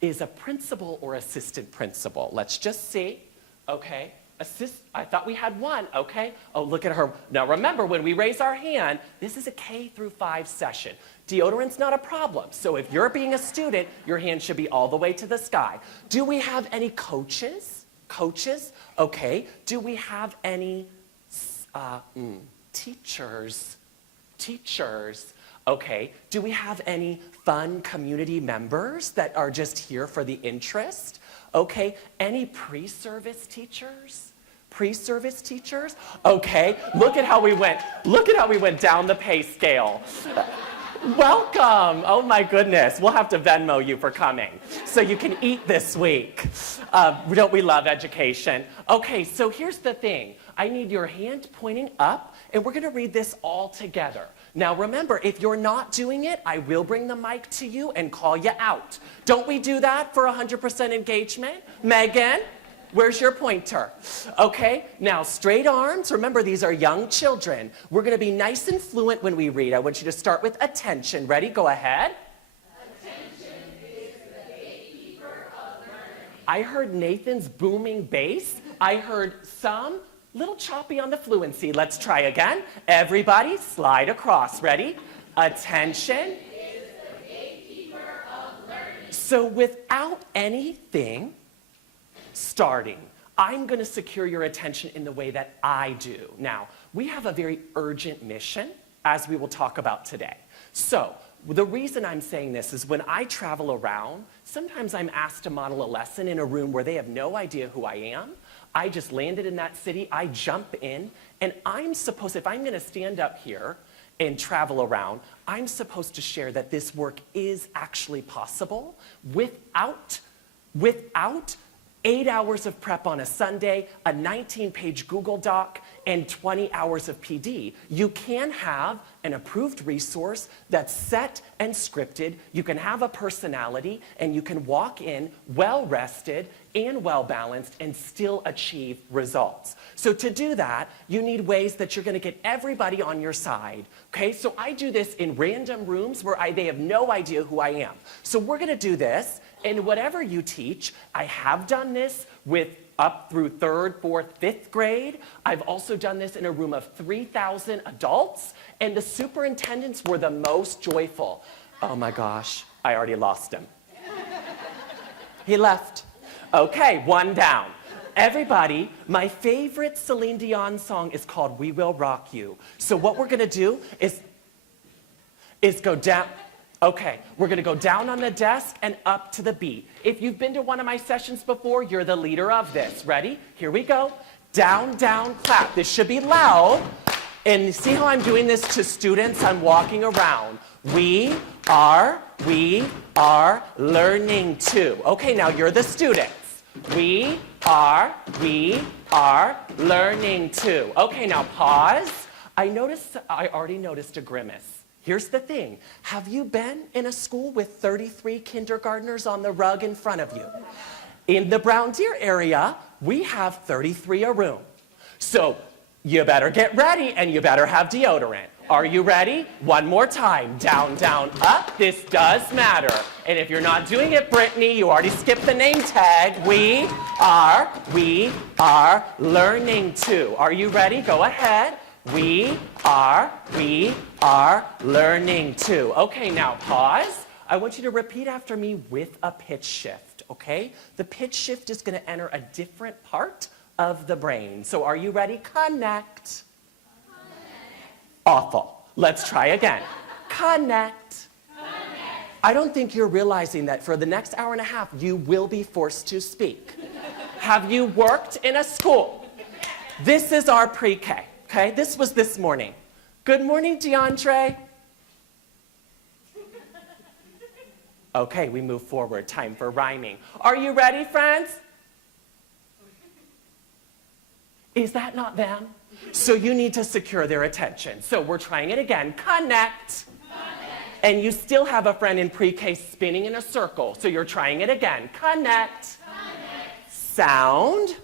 is a principal or assistant principal? Let's just see. Okay. I thought we had one, okay? Oh, look at her. Now remember, when we raise our hand, this is a K through 5 session. Deodorant's not a problem. So if you're being a student, your hand should be all the way to the sky. Do we have any coaches? Coaches? Okay. Do we have any teachers? Teachers. Okay. Do we have any fun community members that are just here for the interest? Okay. Any pre-service teachers? Pre-service teachers? Okay. Look at how we went down the pay scale. Welcome. Oh my goodness. We'll have to Venmo you for coming so you can eat this week. Don't we love education? Okay, so here's the thing. I need your hand pointing up, and we're going to read this all together. Now remember, if you're not doing it, I will bring the mic to you and call you out. Don't we do that for 100% engagement? Megan, where's your pointer? Okay, now straight arms. Remember, these are young children. We're going to be nice and fluent when we read. I want you to start with attention. Ready? Go ahead. Attention is the gatekeeper of learning. I heard Nathan's booming bass. I heard some little choppy on the fluency. Let's try again. Everybody slide across. Ready? Attention is the gatekeeper of learning. So without anything starting, I'm going to secure your attention in the way that I do. Now, we have a very urgent mission, as we will talk about today. So the reason I'm saying this is when I travel around, sometimes I'm asked to model a lesson in a room where they have no idea who I am. I just landed in that city, I jump in, and I'm supposed, if I'm going to stand up here and travel around, I'm supposed to share that this work is actually possible without 8 hours of prep on a Sunday, a 19-page Google Doc, and 20 hours of PD. You can have an approved resource that's set and scripted. You can have a personality, and you can walk in well-rested and well-balanced and still achieve results. So to do that, you need ways that you're going to get everybody on your side. Okay, so I do this in random rooms where they have no idea who I am. So we're going to do this. And whatever you teach, I have done this with up through 3rd, 4th, 5th grade. I've also done this in a room of 3,000 adults, and the superintendents were the most joyful. Oh my gosh, I already lost him. He left. Okay, one down. Everybody, my favorite Celine Dion song is called We Will Rock You. So what we're gonna do is go down. Okay, we're gonna go down on the desk and up to the beat. If you've been to one of my sessions before, you're the leader of this. Ready? Here we go. Down, down, clap. This should be loud. And see how I'm doing this to students? I'm walking around. We are learning to. Okay, now you're the students. We are learning to. Okay, now pause. I already noticed a grimace. Here's the thing. Have you been in a school with 33 kindergartners on the rug in front of you? In the Brown Deer area, we have 33 a room. So you better get ready and you better have deodorant. Are you ready? One more time. Down, down, up. This does matter. And if you're not doing it, Brittany, you already skipped the name tag. We are learning to. Are you ready? Go ahead. We are learning to. Okay, now pause. I want you to repeat after me with a pitch shift, okay? The pitch shift is going to enter a different part of the brain. So are you ready? Connect. Awful. Let's try again. Connect. I don't think you're realizing that for the next hour and a half, you will be forced to speak. Have you worked in a school? This is our pre-K. Okay, this was this morning. Good morning, DeAndre. Okay, we move forward. Time for rhyming. Are you ready, friends? Is that not them? So you need to secure their attention. So we're trying it again. Connect. And you still have a friend in pre-K spinning in a circle. So you're trying it again. Connect. Sound.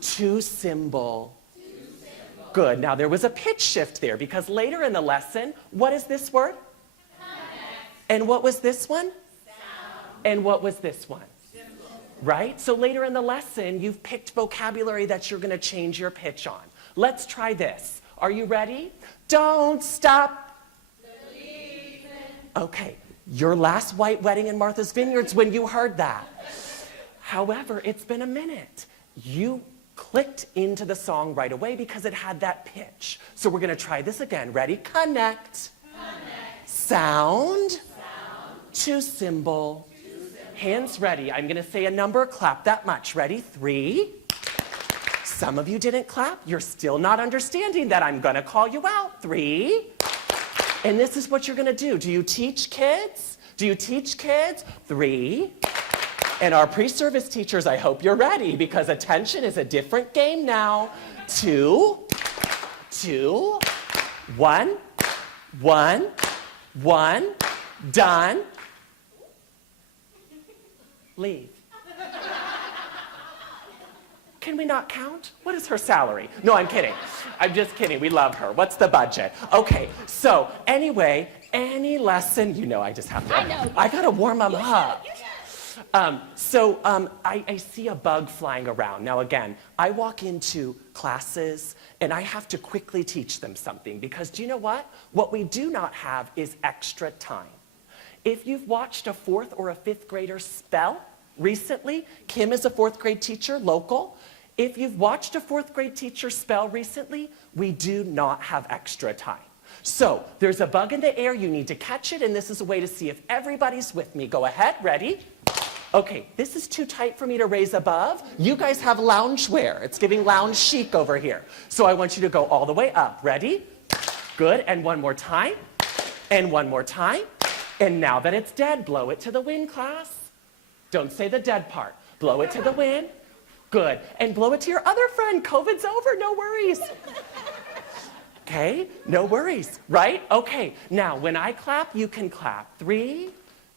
To symbol. Good. Now there was a pitch shift there because later in the lesson, what is this word? Connect. And what was this one? And what was this one? Right? So later in the lesson, you've picked vocabulary that you're going to change your pitch on. Let's try this. Are you ready? Don't stop. Okay, your last white wedding in Martha's Vineyards when you heard that. However, it's been a minute. You clicked into the song right away because it had that pitch. So we're going to try this again. Ready? Connect. Sound. To symbol. Hands ready. I'm going to say a number, clap that much. Ready? 3. Some of you didn't clap. You're still not understanding that I'm going to call you out. 3. And this is what you're going to do. Do you teach kids? Do you teach kids? 3. And our pre-service teachers, I hope you're ready because attention is a different game now. 2, 2, 1, 1, 1, done. Leave. Can we not count? What is her salary? No, I'm kidding. I'm just kidding. We love her. What's the budget? Okay, so anyway, any lesson, I just have to. I know. I got to warm them up. I see a bug flying around. Now again, I walk into classes and I have to quickly teach them something because do you know what? What we do not have is extra time. If you've watched a 4th or a 5th grader spell recently, Kim is a 4th grade teacher, local. If you've watched a 4th grade teacher spell recently, we do not have extra time. So there's a bug in the air, you need to catch it, and this is a way to see if everybody's with me. Go ahead, ready? Okay, this is too tight for me to raise above. You guys have loungewear. It's giving lounge chic over here. So I want you to go all the way up. Ready? Good, and one more time, and one more time. And now that it's dead, blow it to the wind, class. Don't say the dead part. Blow it to the wind. Good. And blow it to your other friend. COVID's over, no worries. Okay, no worries, right? Okay, now when I clap, you can clap. 3,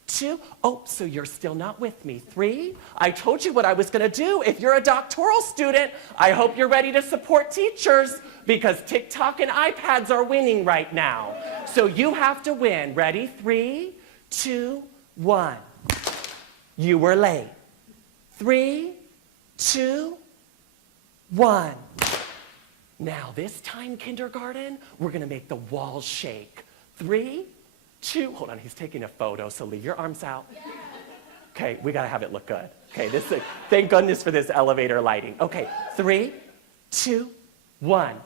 2, oh, so you're still not with me. 3, I told you what I was gonna do. If you're a doctoral student, I hope you're ready to support teachers because TikTok and iPads are winning right now. So you have to win. Ready? 3, 2, 1. You were late. 3, 2, 1. Now this time, kindergarten, we're gonna make the walls shake. 3, 2, hold on, he's taking a photo, so leave your arms out. Okay, we gotta have it look good. Okay, thank goodness for this elevator lighting. Okay, 3, 2, 1.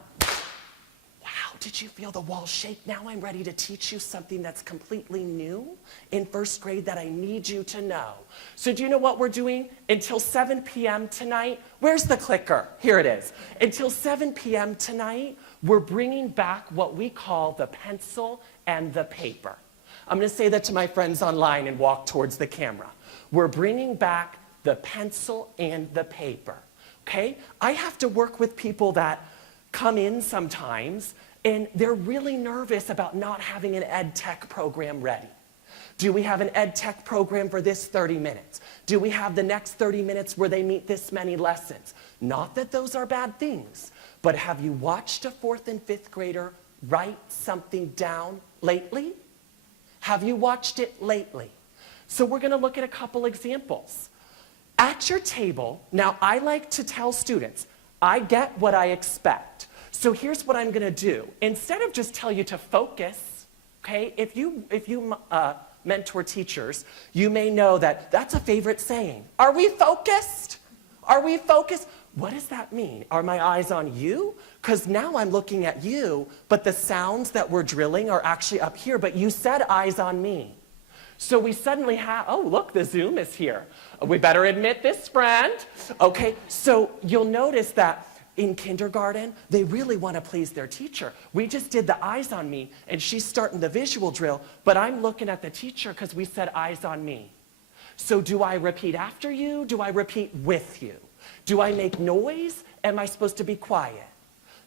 Wow, did you feel the walls shake? Now I'm ready to teach you something that's completely new in 1st grade that I need you to know. So do you know what we're doing? Until 7 p.m. tonight, where's the clicker? Here it is. Until 7 p.m. tonight, we're bringing back what we call the pencil and the paper. I'm going to say that to my friends online and walk towards the camera. We're bringing back the pencil and the paper, okay? I have to work with people that come in sometimes and they're really nervous about not having an ed tech program ready. Do we have an ed tech program for this 30 minutes? Do we have the next 30 minutes where they meet this many lessons? Not that those are bad things, but have you watched a 4th and 5th grader write something down lately? Have you watched it lately? So we're going to look at a couple examples. At your table, now I like to tell students, I get what I expect. So here's what I'm going to do. Instead of just tell you to focus, okay, if you mentor teachers, you may know that that's a favorite saying. Are we focused? Are we focused? What does that mean? Are my eyes on you? Because now I'm looking at you, but the sounds that we're drilling are actually up here, but you said eyes on me. So we suddenly have, oh, look, the Zoom is here. We better admit this friend. Okay, so you'll notice that in kindergarten, they really want to please their teacher. We just did the eyes on me, and she's starting the visual drill, but I'm looking at the teacher because we said eyes on me. So do I repeat after you? Do I repeat with you? Do I make noise? Am I supposed to be quiet?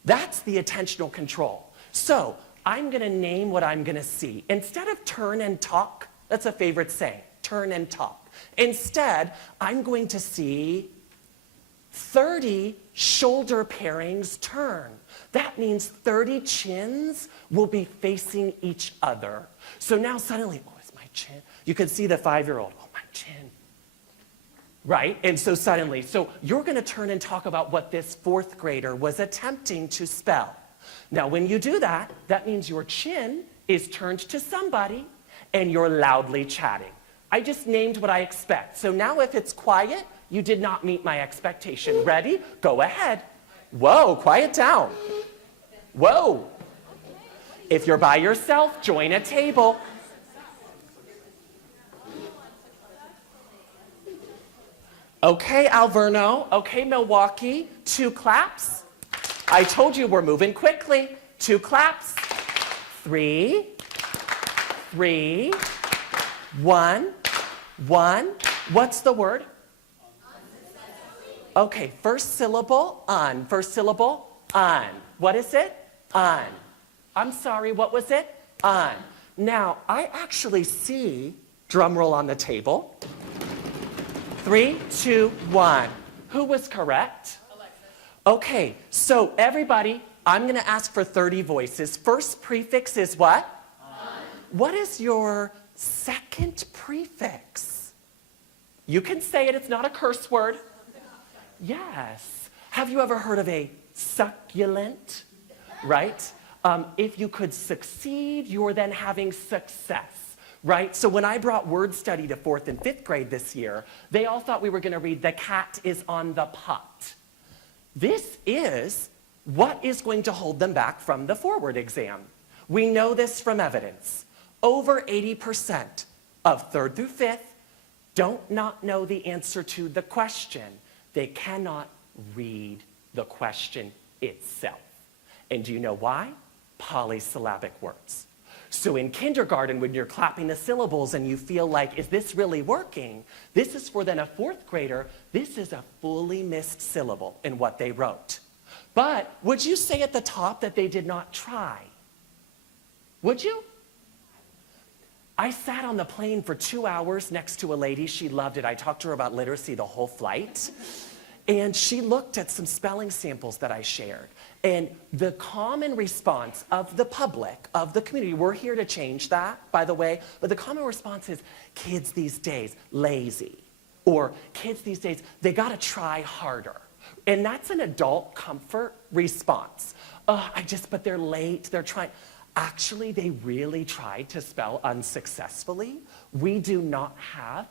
That's the attentional control. So I'm going to name what I'm going to see. Instead of turn and talk, that's a favorite saying, turn and talk. Instead, I'm going to see 30 shoulder pairings turn. That means 30 chins will be facing each other. So now suddenly, oh, is my chin? You can see the 5-year-old, oh, my chin. Right? And so suddenly, you're going to turn and talk about what this fourth grader was attempting to spell. Now, when you do that, that means your chin is turned to somebody and you're loudly chatting. I just named what I expect. So now if it's quiet, you did not meet my expectation. Ready? Go ahead. Whoa, quiet down. Whoa. If you're by yourself, join a table. Okay, Alverno. Okay, Milwaukee. 2 claps. I told you we're moving quickly. 2 claps. 3, 3, 1, 1. What's the word? Okay, first syllable, on. First syllable, on. What is it? On. I'm sorry, what was it? On. Now, I actually see, drum roll on the table. 3, 2, 1. Who was correct? Alexis. Okay, so everybody, I'm going to ask for 30 voices. First prefix is what? On. What is your second prefix? You can say it, it's not a curse word. Yes. Have you ever heard of a succulent? Right? If you could succeed, you're then having success. Right? So when I brought word study to 4th and 5th grade this year, they all thought we were going to read "The cat is on the pot." This is what is going to hold them back from the forward exam. We know this from evidence. Over 80% of 3rd through 5th don't not know the answer to the question. They cannot read the question itself. And do you know why? Polysyllabic words. So in kindergarten, when you're clapping the syllables and you feel like, is this really working? This is for then a 4th grader. This is a fully missed syllable in what they wrote. But would you say at the top that they did not try? Would you? I sat on the plane for 2 hours next to a lady. She loved it. I talked to her about literacy the whole flight. And she looked at some spelling samples that I shared. And the common response of the public, of the community, we're here to change that, by the way, but the common response is, kids these days, lazy. Or kids these days, they gotta try harder. And that's an adult comfort response. But they're late, they're trying. Actually, they really tried to spell unsuccessfully. We do not have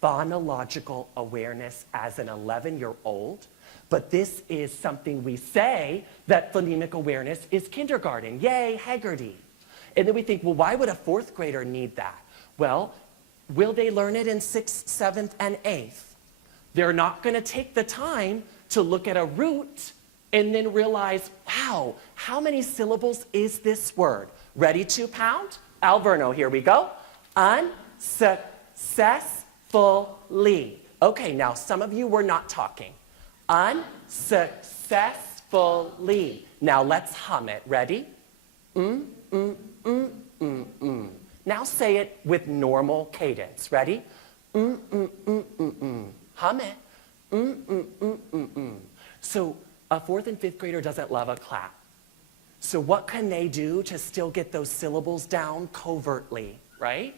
phonological awareness as an 11-year-old, but this is something we say that phonemic awareness is kindergarten. Yay, Haggerty. And then we think, well, why would a 4th grader need that? Well, will they learn it in 6th, 7th, and 8th? They're not going to take the time to look at a root and then realize, wow, how many syllables is this word? Ready to pound? Alverno, here we go. Unsuccessfully. Okay, now some of you were not talking. Unsuccessfully. Now let's hum it. Ready? Now say it with normal cadence. Ready? Hum it. So a 4th and 5th grader doesn't love a clap. So what can they do to still get those syllables down covertly, right?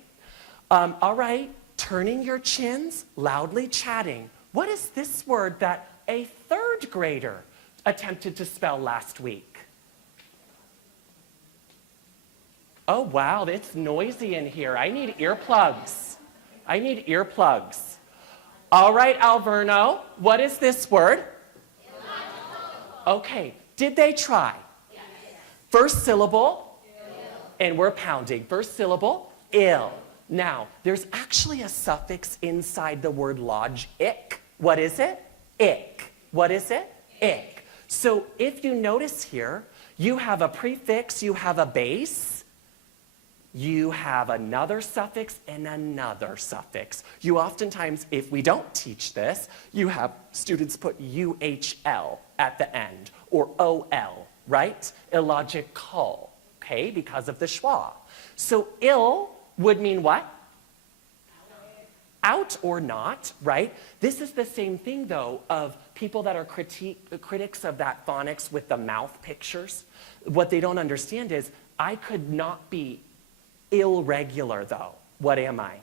All right, turning your chins, loudly chatting. What is this word that a 3rd grader attempted to spell last week? Oh, wow, it's noisy in here. I need earplugs. I need earplugs. All right, Alverno, what is this word? Okay, did they try? Yes. First syllable, ill. And we're pounding. First syllable, ill. Now, there's actually a suffix inside the word logic. What is it? Ick. What is it? Ick. So if you notice here, you have a prefix, you have a base, you have another suffix and another suffix. You oftentimes, if we don't teach this, you have students put UHL at the end, or OL, right? Illogical, okay, because of the schwa. So ill would mean what? Out or not, right? This is the same thing, though, of people that are critics of that phonics with the mouth pictures. What they don't understand is, I could not be irregular, though. What am I?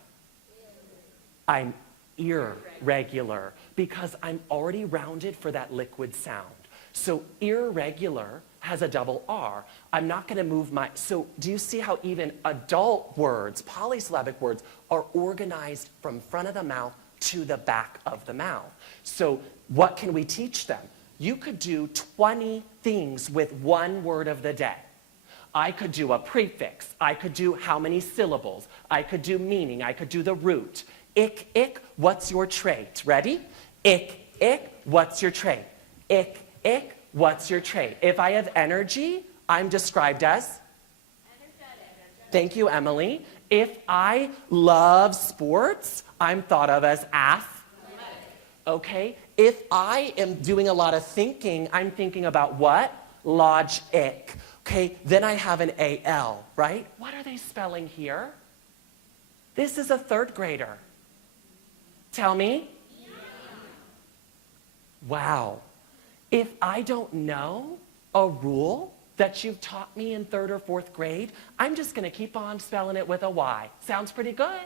I'm irregular, because I'm already rounded for that liquid sound. So irregular has a double R. I'm not going to move my, so do you see how even adult words, polysyllabic words, are organized from front of the mouth to the back of the mouth? So what can we teach them? You could do 20 things with one word of the day. I could do a prefix. I could do how many syllables. I could do meaning. I could do the root. Ick, what's your trait? Ready? Ick, what's your trait? Ick, what's your trait? If I have energy, I'm described as? Energetic. Thank you, Emily. If I love sports, I'm thought of as athletic. Okay? If I am doing a lot of thinking, I'm thinking about what? Logic. Okay, then I have an AL, right? What are they spelling here? This is a third grader. Tell me. Yeah. Wow. If I don't know a rule that you've taught me in third or fourth grade, I'm just going to keep on spelling it with a Y. Sounds pretty good.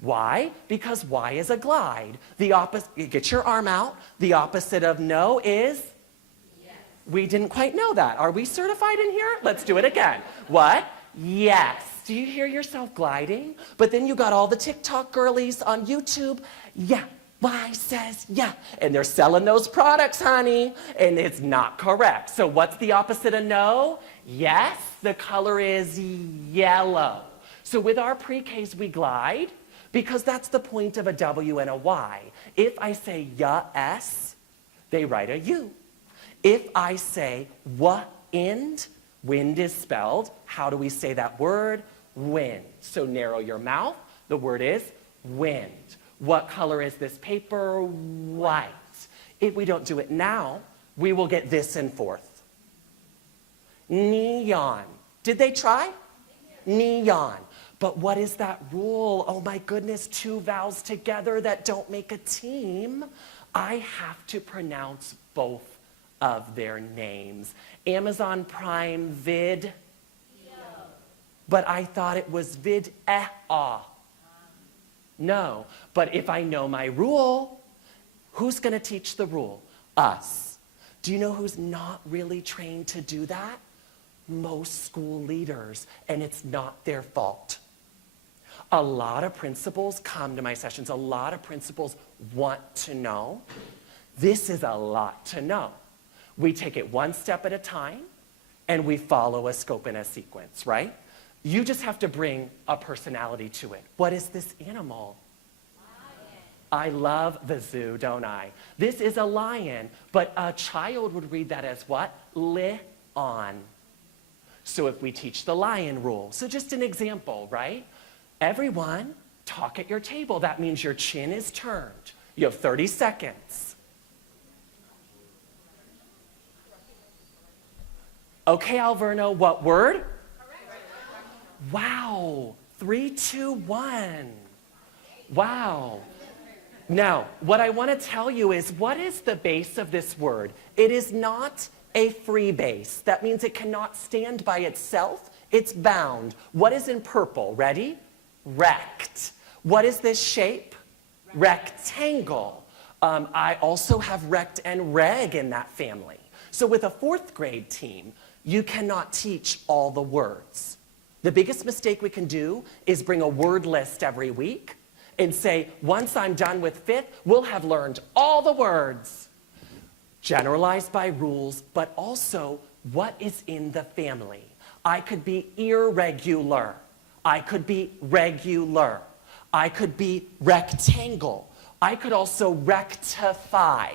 Why? Because Y is a glide. The opposite, get your arm out. The opposite of no is? We didn't quite know that. Are we certified in here? Let's do it again. What? Yes. Do you hear yourself gliding? But then you got all the TikTok girlies on YouTube. Yeah. Y says yeah. And they're selling those products, honey. And it's not correct. So what's the opposite of no? Yes. The color is yellow. So with our pre-Ks, we glide because that's the point of a W and a Y. If I say yes, they write a U. If I say wind, wind is spelled, how do we say that word? Wind. So narrow your mouth, the word is wind. What color is this paper? White. If we don't do it now, we will get this in fourth. Neon. Did they try? Neon. But what is that rule? Oh my goodness, two vowels together that don't make a team. I have to pronounce both of their names. Amazon Prime vid. But I thought it was vid-eh-ah. No, but if I know my rule, who's going to teach the rule? Us. Do you know who's not really trained to do that? Most school leaders, and it's not their fault. A lot of principals come to my sessions. A lot of principals want to know. This is a lot to know. We take it one step at a time, and we follow a scope and a sequence, right? You just have to bring a personality to it. What is this animal? Lion. I love the zoo, don't I? This is a lion, but a child would read that as what? Li-on. So if we teach the lion rule, so just an example, right? Everyone, talk at your table. That means your chin is turned. You have 30 seconds. Okay, Alverno, what word? Wow, 3, 2, 1. Wow. Now, what I want to tell you is, what is the base of this word? It is not a free base. That means it cannot stand by itself. It's bound. What is in purple? Ready? Rect. What is this shape? Rectangle. I also have rect and reg in that family. So with a fourth grade team, you cannot teach all the words. The biggest mistake we can do is bring a word list every week and say, once I'm done with fifth, we'll have learned all the words. Generalized by rules, but also what is in the family. I could be irregular. I could be regular. I could be rectangle. I could also rectify.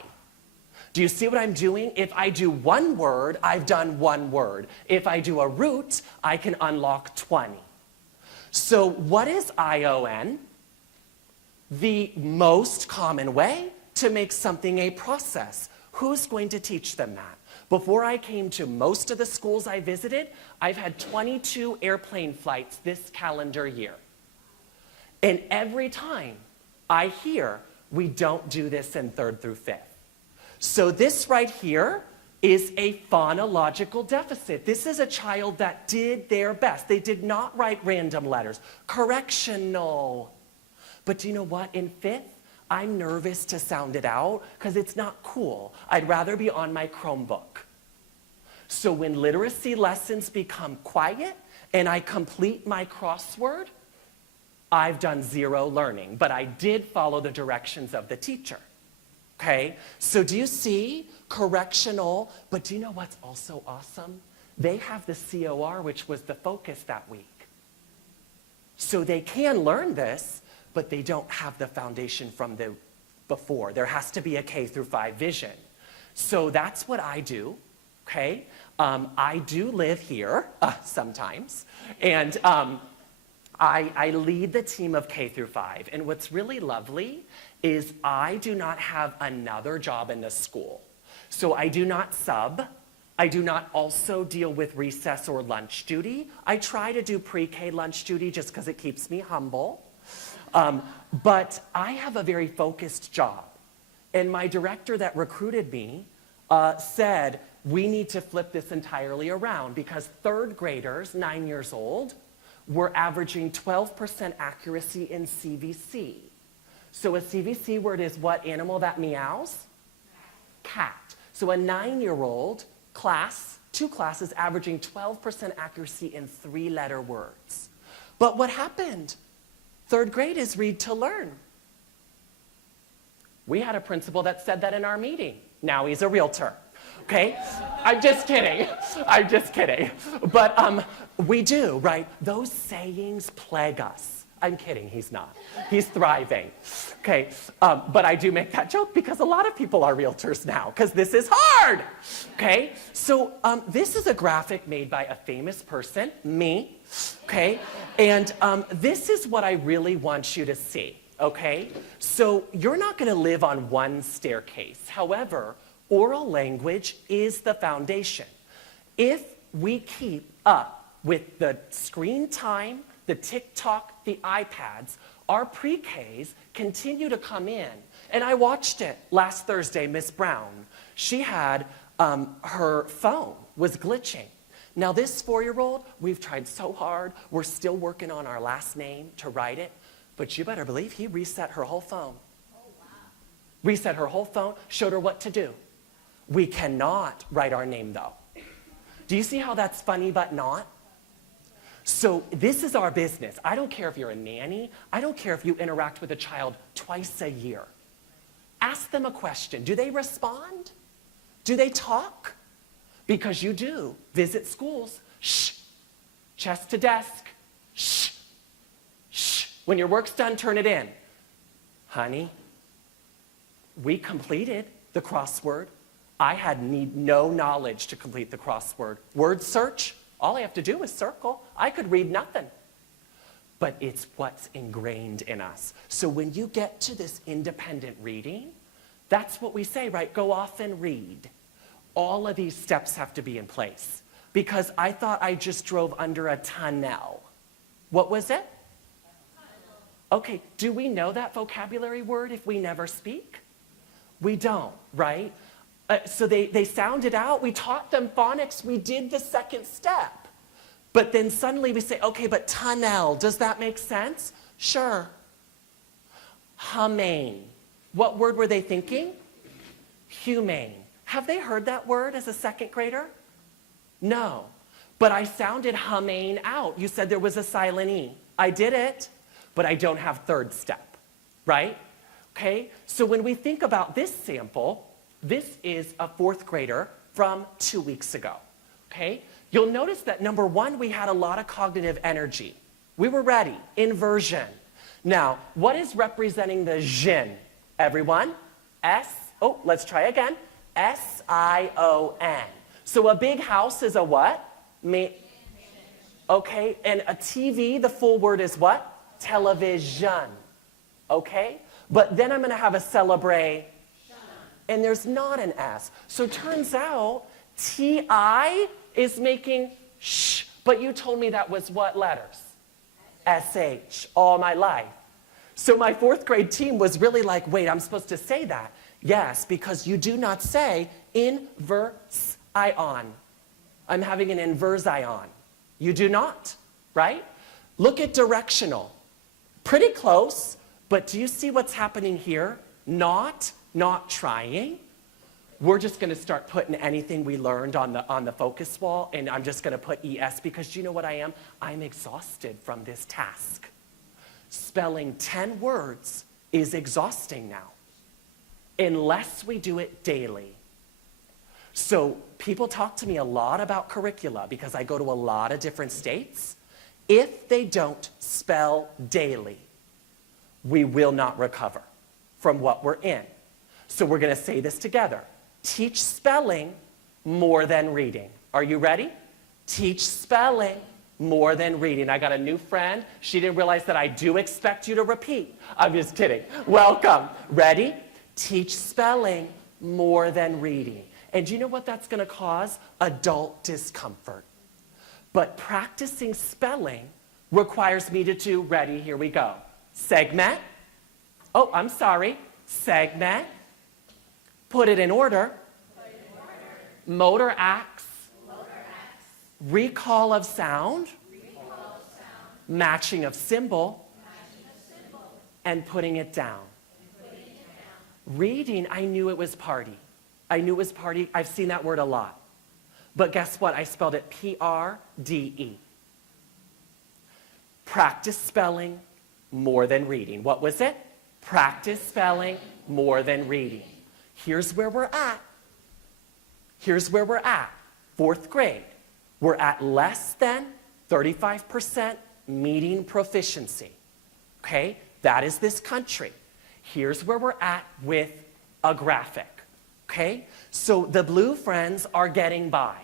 Do you see what I'm doing? If I do one word, I've done one word. If I do a root, I can unlock 20. So what is ION? The most common way to make something a process. Who's going to teach them that? Before I came to most of the schools I visited, I've had 22 airplane flights this calendar year. And every time I hear, we don't do this in third through fifth. So this right here is a phonological deficit. This is a child that did their best. They did not write random letters. Correctional. But do you know what? In fifth, I'm nervous to sound it out because it's not cool. I'd rather be on my Chromebook. So when literacy lessons become quiet and I complete my crossword, I've done zero learning, but I did follow the directions of the teacher. Okay, so do you see correctional, but do you know what's also awesome? They have the COR, which was the focus that week. So they can learn this, but they don't have the foundation from the before. There has to be a K through 5 vision. So that's what I do, okay? I do live here sometimes, and I lead the team of K through 5. And what's really lovely is I do not have another job in the school. So I do not sub. I do not also deal with recess or lunch duty. I try to do pre-K lunch duty just because it keeps me humble. But I have a very focused job. And my director that recruited me said, we need to flip this entirely around because third graders, 9 years old, were averaging 12% accuracy in CVC. So a CVC word is what animal that meows? Cat. So a 9-year-old class, 2 classes, averaging 12% accuracy in 3-letter words. But what happened? Third grade is read to learn. We had a principal that said that in our meeting. Now he's a realtor. Okay? I'm just kidding. I'm just kidding. But we do, right? Those sayings plague us. I'm kidding, he's not. He's thriving. Okay, but I do make that joke because a lot of people are realtors now because this is hard. Okay, so this is a graphic made by a famous person, me. Okay, and this is what I really want you to see. Okay, so you're not going to live on one staircase. However, oral language is the foundation. If we keep up with the screen time, the TikTok, the iPads, our pre-Ks continue to come in. And I watched it last Thursday, Miss Brown. She had, her phone was glitching. Now this 4-year-old, we've tried so hard. We're still working on our last name to write it. But you better believe he reset her whole phone. Oh, wow. Reset her whole phone, showed her what to do. We cannot write our name though. Do you see how that's funny but not? So this is our business. I don't care if you're a nanny. I don't care if you interact with a child twice a year. Ask them a question. Do they respond? Do they talk? Because you do. Visit schools. Shh. Chest to desk. Shh. Shh. When your work's done, turn it in. Honey, we completed the crossword. I had no knowledge to complete the crossword. Word search. All I have to do is circle. I could read nothing. But it's what's ingrained in us. So when you get to this independent reading, that's what we say, right? Go off and read. All of these steps have to be in place. Because I thought I just drove under a tunnel. What was it? Okay, do we know that vocabulary word if we never speak? We don't, right? So they sounded out, we taught them phonics, we did the second step. But then suddenly we say, okay, but tunnel, does that make sense? Sure. Humane. What word were they thinking? Humane. Have they heard that word as a second grader? No. But I sounded humane out. You said there was a silent E. I did it, but I don't have third step, right? Okay, so when we think about this sample, this is a 4th grader from 2 weeks ago, okay? You'll notice that number 1, we had a lot of cognitive energy. We were ready, inversion. Now, what is representing the Jin? Everyone? Let's try again. S-I-O-N. So a big house is a what? Okay, and a TV, the full word is what? Television, okay? But then I'm gonna have a celebrate. And there's not an S. So turns out T-I is making shh, but you told me that was what letters? S-H, all my life. So my 4th grade team was really like, wait, I'm supposed to say that? Yes, because you do not say inverse ion. I'm having an inverse ion. You do not, right? Look at directional. Pretty close, But do you see what's happening here? Not trying. We're just going to start putting anything we learned on the focus wall, and I'm just going to put ES because do you know what I am? I'm exhausted from this task. Spelling 10 words is exhausting now, unless we do it daily. So people talk to me a lot about curricula because I go to a lot of different states. If they don't spell daily, we will not recover from what we're in. So we're going to say this together. Teach spelling more than reading. Are you ready? Teach spelling more than reading. I got a new friend. She didn't realize that I do expect you to repeat. I'm just kidding. Welcome. Ready? Teach spelling more than reading. And do you know what that's going to cause? Adult discomfort. But practicing spelling requires me to do, ready, here we go. Segment. Oh, I'm sorry. Segment. Put it in order. Motor acts. Recall of sound. Matching of symbol. And putting it down. Reading, I knew it was party. I knew it was party. I've seen that word a lot. But guess what? I spelled it P-R-D-E. Practice spelling more than reading. What was it? Practice spelling more than reading. Here's where we're at. Here's where we're at. 4th grade. We're at less than 35% meeting proficiency. Okay? That is this country. Here's where we're at with a graphic. Okay? So the blue friends are getting by.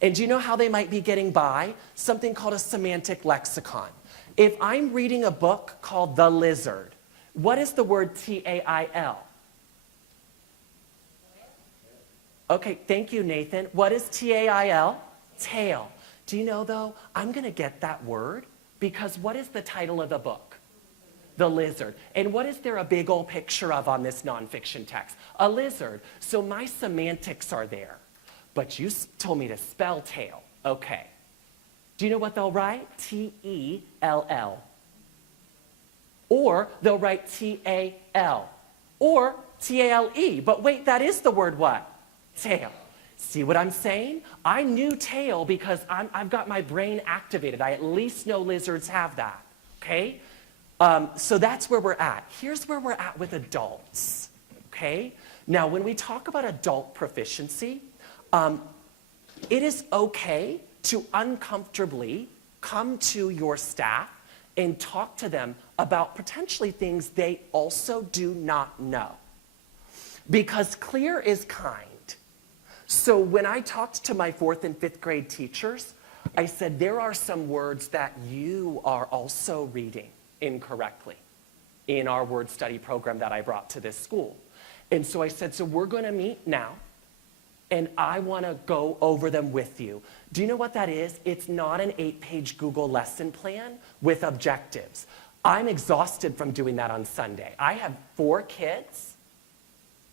And do you know how they might be getting by? Something called a semantic lexicon. If I'm reading a book called The Lizard, what is the word T-A-I-L? Okay, thank you, Nathan. What is T-A-I-L? Tail. Do you know, though, I'm going to get that word because what is the title of the book? The Lizard. And what is there a big old picture of on this nonfiction text? A lizard. So my semantics are there. But you told me to spell tail. Okay. Do you know what they'll write? T-E-L-L. Or they'll write T-A-L. Or T-A-L-E. But wait, that is the word what? Tail. See what I'm saying? I knew tail because I've got my brain activated. I at least know lizards have that. Okay? So that's where we're at. Here's where we're at with adults. Okay? Now, when we talk about adult proficiency, it is okay to uncomfortably come to your staff and talk to them about potentially things they also do not know. Because clear is kind. So when I talked to my 4th and 5th grade teachers, I said, there are some words that you are also reading incorrectly in our word study program that I brought to this school. And so I said, so we're going to meet now, and I want to go over them with you. Do you know what that is? It's not an 8-page Google lesson plan with objectives. I'm exhausted from doing that on Sunday. I have 4 kids,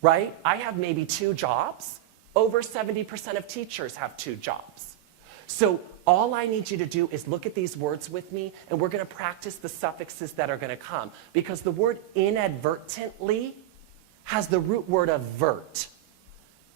right? I have maybe 2 jobs. Over 70% of teachers have 2 jobs. So all I need you to do is look at these words with me, and we're going to practice the suffixes that are going to come. Because the word inadvertently has the root word of vert.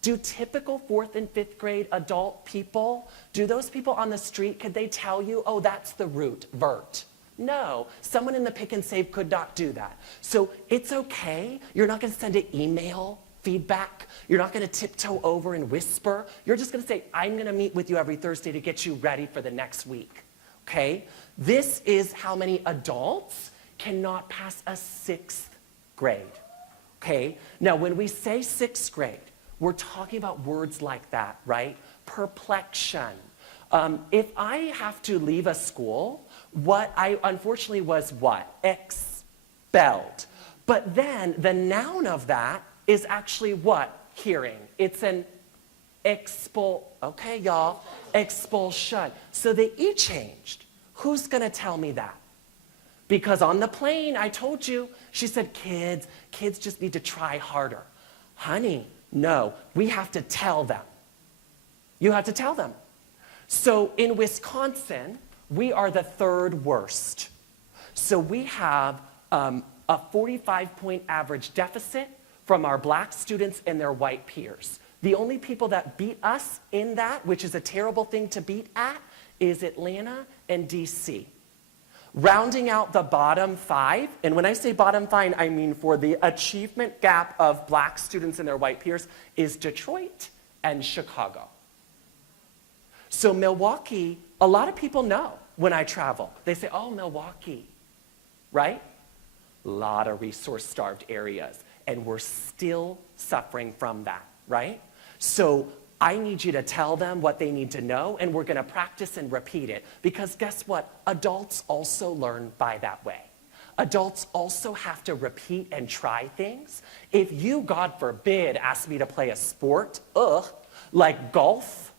Do typical 4th and 5th grade adult people, do those people on the street, could they tell you, oh, that's the root, vert? No, someone in the pick and save could not do that. So it's okay. You're not going to send an email feedback. You're not going to tiptoe over and whisper. You're just going to say, I'm going to meet with you every Thursday to get you ready for the next week. Okay? This is how many adults cannot pass a 6th grade. Okay? Now, when we say 6th grade, we're talking about words like that, right? Perplexion. If I have to leave a school, what I unfortunately was what? Expelled. But then the noun of that is actually what? Hearing. It's an okay, y'all, expulsion. So the E changed. Who's going to tell me that? Because on the plane, I told you, she said, kids just need to try harder. Honey, no, we have to tell them. You have to tell them. So in Wisconsin, we are the 3rd worst. So we have a 45-point average deficit from our black students and their white peers. The only people that beat us in that, which is a terrible thing to beat at, is Atlanta and DC. Rounding out the bottom 5, and when I say bottom 5, I mean for the achievement gap of black students and their white peers, is Detroit and Chicago. So Milwaukee, a lot of people know when I travel. They say, oh, Milwaukee, right? A lot of resource-starved areas, and we're still suffering from that, right? So I need you to tell them what they need to know, and we're gonna practice and repeat it, because guess what? Adults also learn by that way. Adults also have to repeat and try things. If you, God forbid, asked me to play a sport, like golf,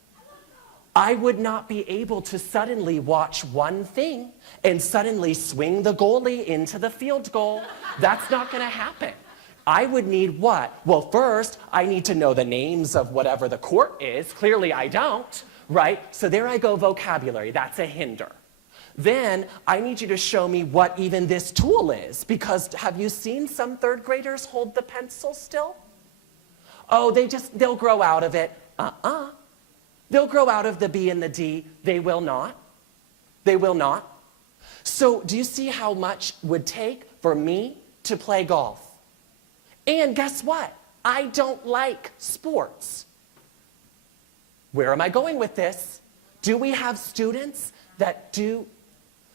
I would not be able to suddenly watch one thing and suddenly swing the goalie into the field goal. That's not gonna happen. I would need what? Well, first, I need to know the names of whatever the court is. Clearly, I don't, right? So there I go, vocabulary. That's a hinder. Then, I need you to show me what even this tool is, because have you seen some third graders hold the pencil still? Oh, they'll grow out of it. They'll grow out of the B and the D. They will not. They will not. So, do you see how much would take for me to play golf? And guess what? I don't like sports. Where am I going with this? Do we have students that do?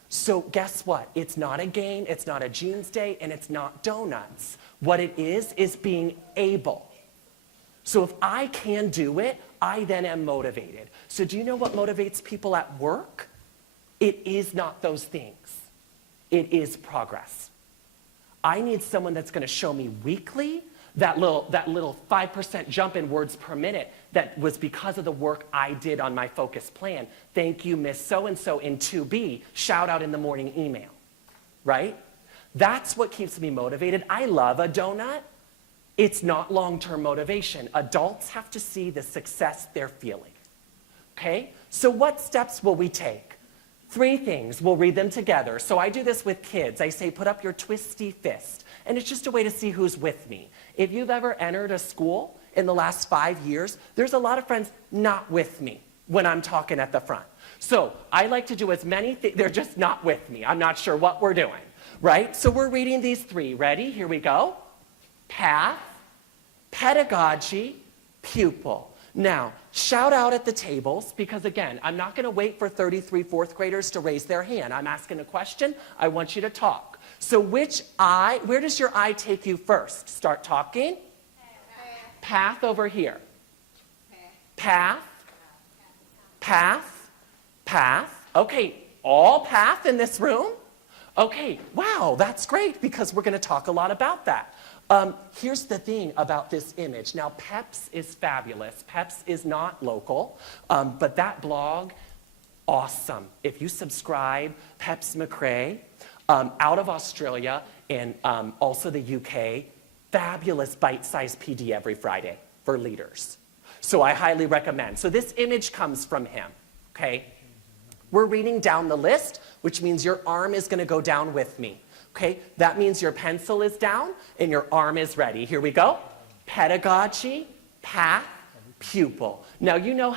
So guess what? It's not a game, it's not a Jeans Day, and it's not donuts. What it is being able. So if I can do it, I then am motivated. So do you know what motivates people at work? It is not those things. It is progress. I need someone that's going to show me weekly that little 5% jump in words per minute that was because of the work I did on my focus plan. Thank you, Miss So-and-so in 2B, shout out in the morning email, right? That's what keeps me motivated. I love a donut. It's not long-term motivation. Adults have to see the success they're feeling, okay? So what steps will we take? 3 things. We'll read them together. So I do this with kids. I say, put up your twisty fist. And it's just a way to see who's with me. If you've ever entered a school in the last 5 years, there's a lot of friends not with me when I'm talking at the front. So I like to do as many things. They're just not with me. I'm not sure what we're doing, right? So we're reading these 3. Ready? Here we go. Path, pedagogy, pupil. Now, shout out at the tables, because again, I'm not gonna wait for 33 4th graders to raise their hand. I'm asking a question, I want you to talk. So where does your eye take you first? Start talking. Path over here. Path, path, path. Okay, all path in this room? Okay, wow, that's great, because we're gonna talk a lot about that. Here's the thing about this image. Now, PEPS is fabulous. PEPS is not local, but that blog, awesome. If you subscribe, PEPS McRae, out of Australia and also the UK, fabulous bite-sized PD every Friday for leaders. So I highly recommend. So this image comes from him, okay? We're reading down the list, which means your arm is going to go down with me. Okay, that means your pencil is down and your arm is ready. Here we go. Pedagogy, path, pupil. Now you know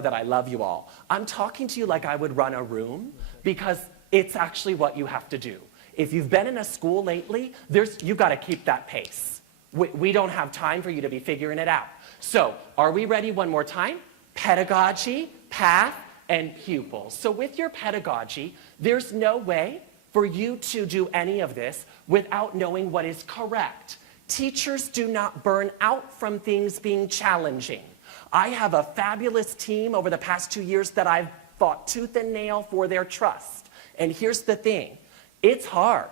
that I love you all. I'm talking to you like I would run a room, because it's actually what you have to do. If you've been in a school lately, you've got to keep that pace. We don't have time for you to be figuring it out. So, are we ready one more time? Pedagogy, path, and pupil. So with your pedagogy, there's no way for you to do any of this without knowing what is correct. Teachers do not burn out from things being challenging. I have a fabulous team over the past 2 years that I've fought tooth and nail for their trust. And here's the thing, it's hard.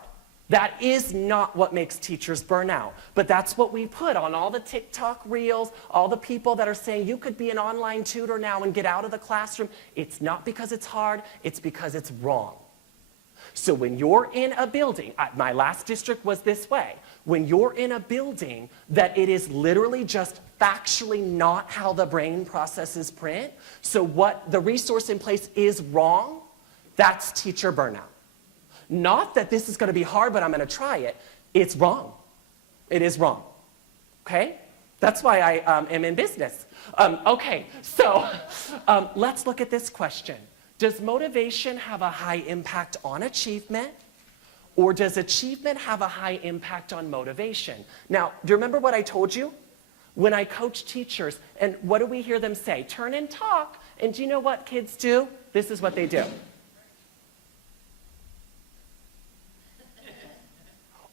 That is not what makes teachers burn out. But that's what we put on all the TikTok reels, all the people that are saying you could be an online tutor now and get out of the classroom. It's not because it's hard, it's because it's wrong. So when you're in a building, my last district was this way, when you're in a building that it is literally just factually not how the brain processes print, so what the resource in place is wrong, that's teacher burnout. Not that this is going to be hard, but I'm going to try it. It's wrong. It is wrong. Okay? That's why I am in business. Okay, so let's look at this question. Does motivation have a high impact on achievement? Or does achievement have a high impact on motivation? Now, do you remember what I told you? When I coach teachers, and what do we hear them say? Turn and talk. And do you know what kids do? This is what they do.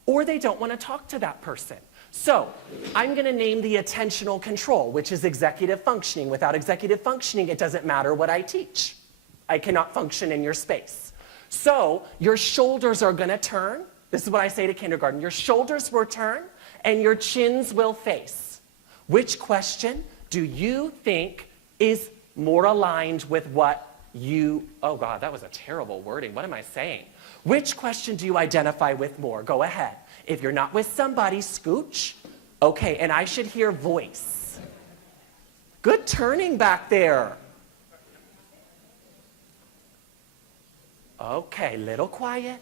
Or they don't want to talk to that person. So I'm going to name the attentional control, which is executive functioning. Without executive functioning, it doesn't matter what I teach. I cannot function in your space. So your shoulders are going to turn. This is what I say to kindergarten. Your shoulders will turn and your chins will face. Which question do you think is more aligned with what you, oh God, that was a terrible wording. What am I saying? Which question do you identify with more? Go ahead. If you're not with somebody, scooch. Okay, and I should hear voice. Good turning back there. Okay, little quiet.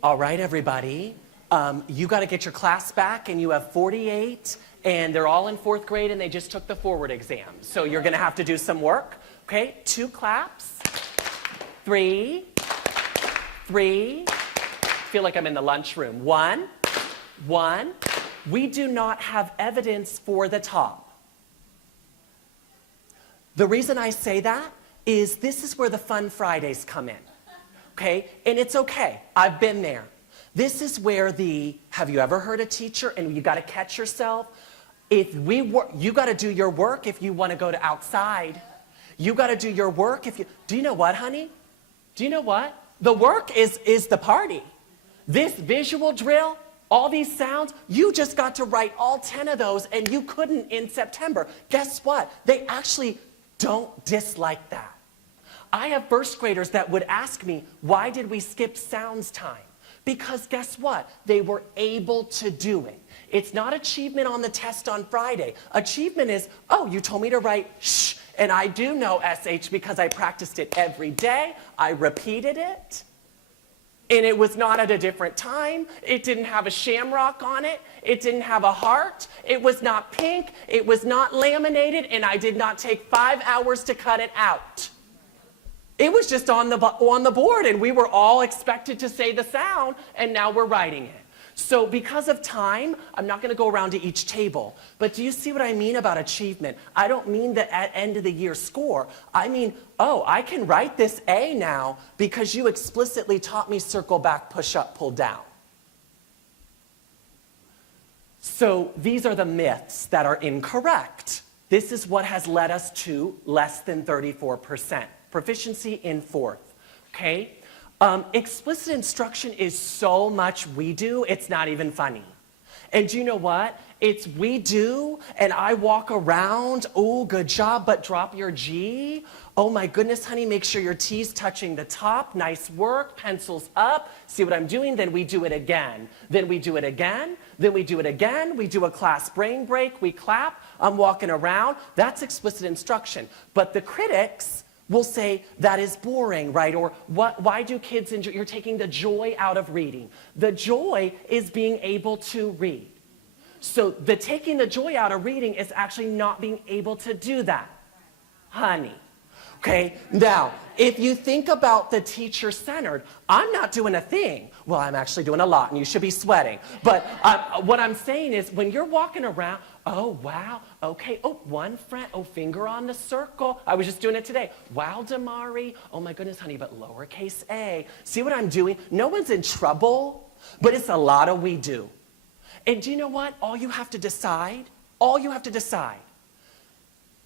All right, everybody. You got to get your class back, and you have 48, and they're all in 4th grade, and they just took the forward exam. So you're going to have to do some work. Okay, 2 claps. 3. Feel like I'm in the lunchroom. 1. We do not have evidence for the top. The reason I say that is this is where the fun Fridays come in. Okay, and it's okay. I've been there. This is where have you ever heard a teacher, and you got to catch yourself? You got to do your work if you want to go to outside. You got to do your work do you know what, honey? Do you know what? The work is the party. This visual drill, all these sounds, you just got to write all 10 of those, and you couldn't in September. Guess what? They actually don't dislike that. I have 1st graders that would ask me, why did we skip sounds time? Because guess what? They were able to do it. It's not achievement on the test on Friday. Achievement is, oh, you told me to write shh, and I do know SH because I practiced it every day. I repeated it, and it was not at a different time. It didn't have a shamrock on it. It didn't have a heart. It was not pink. It was not laminated, and I did not take 5 hours to cut it out. It was just on the board, and we were all expected to say the sound, and now we're writing it. So because of time, I'm not going to go around to each table. But do you see what I mean about achievement? I don't mean the at end of the year score. I mean, oh, I can write this A now because you explicitly taught me circle back, push up, pull down. So these are the myths that are incorrect. This is what has led us to less than 34%. Proficiency in 4th, okay? Explicit instruction is so much we do, it's not even funny. And do you know what? It's we do, and I walk around, oh, good job, but drop your G. Oh my goodness, honey, make sure your T's touching the top. Nice work, pencils up. See what I'm doing? Then we do it again. Then we do it again. Then we do it again. We do a class brain break. We clap. I'm walking around. That's explicit instruction. But the critics will say that is boring, right? Or why do kids enjoy? You're taking the joy out of reading. The joy is being able to read. So the taking the joy out of reading is actually not being able to do that, honey. Okay, now, if you think about the teacher-centered, I'm not doing a thing. Well, I'm actually doing a lot, and you should be sweating. But what I'm saying is, when you're walking around, oh, wow, okay, oh, one friend, oh, finger on the circle. I was just doing it today. Wow, Damari, oh my goodness, honey, but lowercase a. See what I'm doing? No one's in trouble, but it's a lot of we do. And do you know what? All you have to decide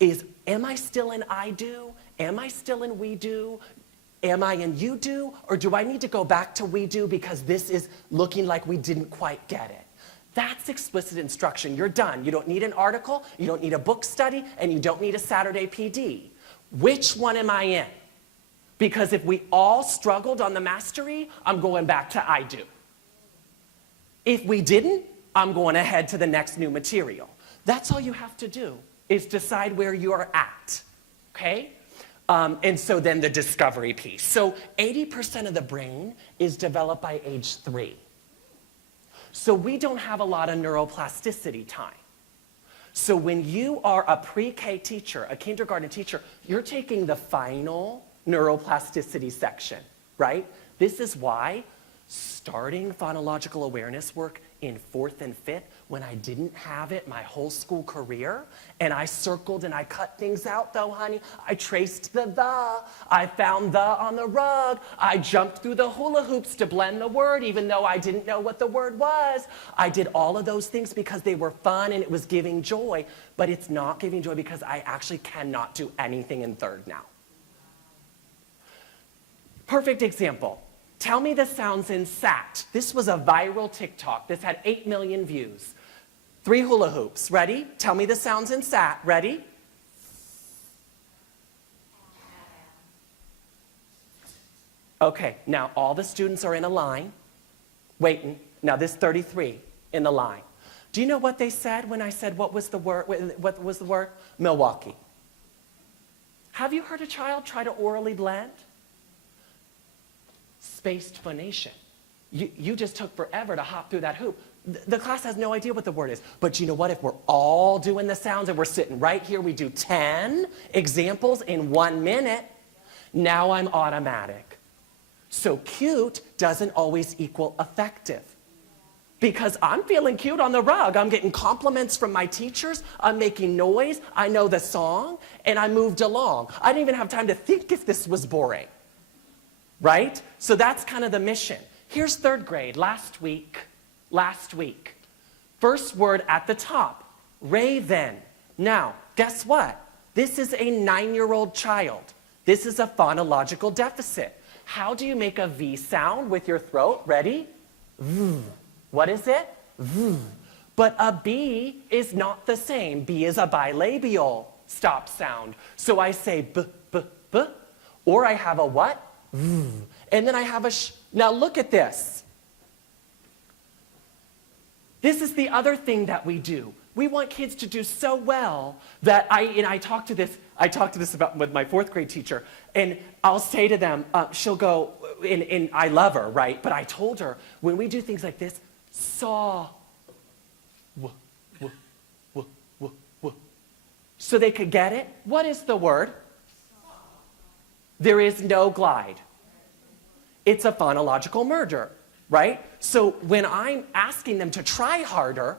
is, am I still in I do? Am I still in we do? Am I in you do, or do I need to go back to we do because this is looking like we didn't quite get it? That's explicit instruction. You're done. You don't need an article, you don't need a book study, and you don't need a Saturday PD. Which one am I in? Because if we all struggled on the mastery, I'm going back to I do. If we didn't, I'm going ahead to the next new material. That's all you have to do, is decide where you're at, okay? And so then the discovery piece. So 80% of the brain is developed by age 3. So we don't have a lot of neuroplasticity time. So when you are a pre-K teacher, a kindergarten teacher, you're taking the final neuroplasticity section, right? This is why starting phonological awareness work in 4th and 5th, when I didn't have it my whole school career, and I circled and I cut things out though, honey. I traced the, I found the on the rug, I jumped through the hula hoops to blend the word even though I didn't know what the word was. I did all of those things because they were fun and it was giving joy, but it's not giving joy because I actually cannot do anything in 3rd now. Perfect example. Tell me the sounds in SAT. This was a viral TikTok. This had 8 million views. 3 hula hoops. Ready? Tell me the sounds in SAT. Ready? Okay, now all the students are in a line, waiting. Now this 33 in the line. Do you know what they said when I said what was the word? What was the word? Milwaukee. Have you heard a child try to orally blend? Spaced phonation. You just took forever to hop through that hoop. The class has no idea what the word is. But you know what? If we're all doing the sounds and we're sitting right here, we do 10 examples in 1 minute, now I'm automatic. So cute doesn't always equal effective. Because I'm feeling cute on the rug. I'm getting compliments from my teachers. I'm making noise. I know the song. And I moved along. I didn't even have time to think if this was boring. Right? So that's kind of the mission. Here's 3rd grade, last week. First word at the top, raven. Now, guess what? This is a 9-year-old child. This is a phonological deficit. How do you make a V sound with your throat? Ready? V. What is it? V. But a B is not the same. B is a bilabial stop sound. So I say b, b, b, or I have a what? And then I have a sh. Now look at this. This is the other thing that we do. We want kids to do so well that I talk to this about with my 4th grade teacher, and I'll say to them, she'll go, and I love her, right? But I told her, when we do things like this, saw, w, w, w, w, w, so they could get it. What is the word? There is no glide. It's a phonological murder, right? So when I'm asking them to try harder,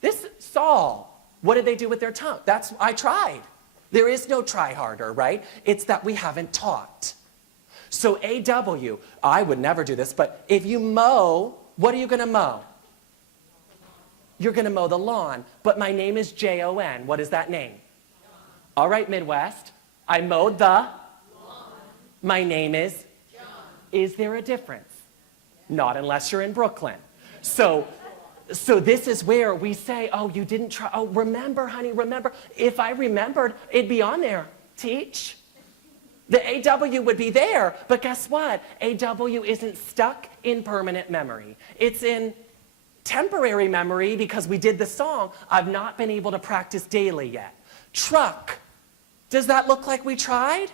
this saw, what did they do with their tongue? I tried. There is no try harder, right? It's that we haven't taught. So AW, I would never do this, but if you mow, what are you gonna mow? You're gonna mow the lawn, but my name is Jon. What is that name? All right, Midwest, I mowed the My name is John. Is there a difference? Not unless you're in Brooklyn. So this is where we say, oh, you didn't try. Oh, remember, honey, remember. If I remembered, it'd be on there. Teach. The AW would be there. But guess what? AW isn't stuck in permanent memory. It's in temporary memory because we did the song. I've not been able to practice daily yet. Truck. Does that look like we tried?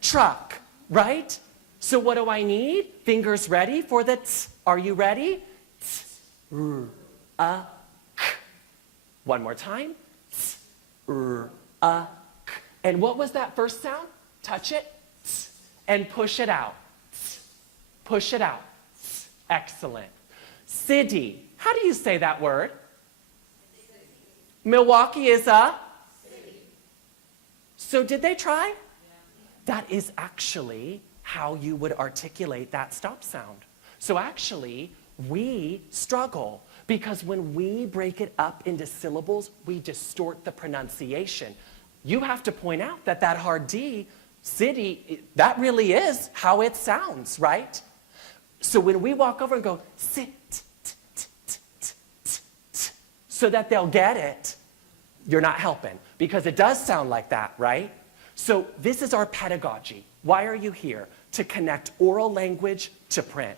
Truck. Right? So what do I need? Fingers ready for the t. Are you ready? T, r, a, k. One more time. T, r, a, k. And what was that first sound? Touch it. T, and push it out. T, push it out. T. Excellent. City. How do you say that word? City. Milwaukee is a? City. So did they try? That is actually how you would articulate that stop sound. So actually, we struggle because when we break it up into syllables, we distort the pronunciation. You have to point out that that hard D, City, that really is how it sounds, right? So when we walk over and go, sit, so that they'll get it, you're not helping, because it does sound like that, right? So this is our pedagogy. Why are you here? To connect oral language to print.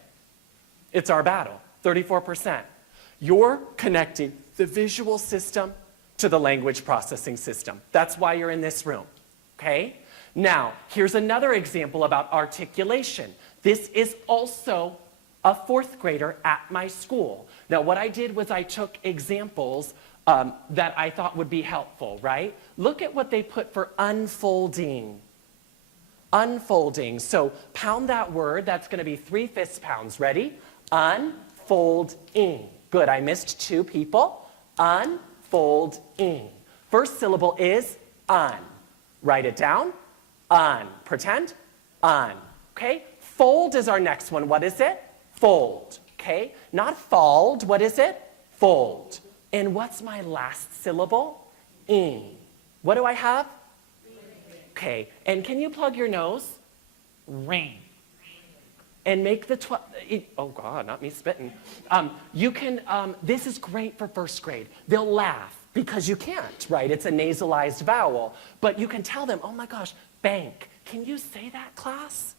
It's our battle, 34%. You're connecting the visual system to the language processing system. That's why you're in this room, okay? Now, here's another example about articulation. This is also a fourth grader at my school. Now, what I did was I took examples that I thought would be helpful, right? Look at what they put for unfolding. Unfolding. So pound that word. That's going to be 3 fist pounds. Ready? Unfolding. Good. I missed 2 people. Unfolding. First syllable is un. Write it down. Un. Pretend. Un. Okay? Fold is our next one. What is it? Fold. Okay? Not fold. What is it? Fold. And what's my last syllable? In. What do I have? Okay. And can you plug your nose? Rain. And make the oh God, not me spitting. You can, this is great for first grade. They'll laugh because you can't, right? It's a nasalized vowel. But you can tell them, oh my gosh, bank. Can you say that, class?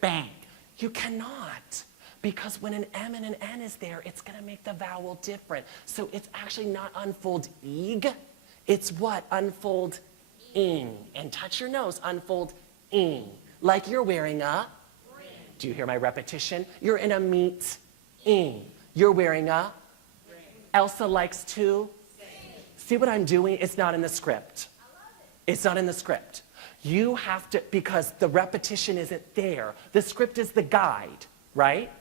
Bank. You cannot. Because when an M and an N is there, it's going to make the vowel different. So it's actually not unfold-ing. It's what? Unfold-ing. And touch your nose. Unfold-ing. Like you're wearing a... Do you hear my repetition? You're in a meet-ing. You're wearing a... Elsa likes to... See what I'm doing? It's not in the script. It's not in the script. You have to... Because the repetition isn't there. The script is the guide, right?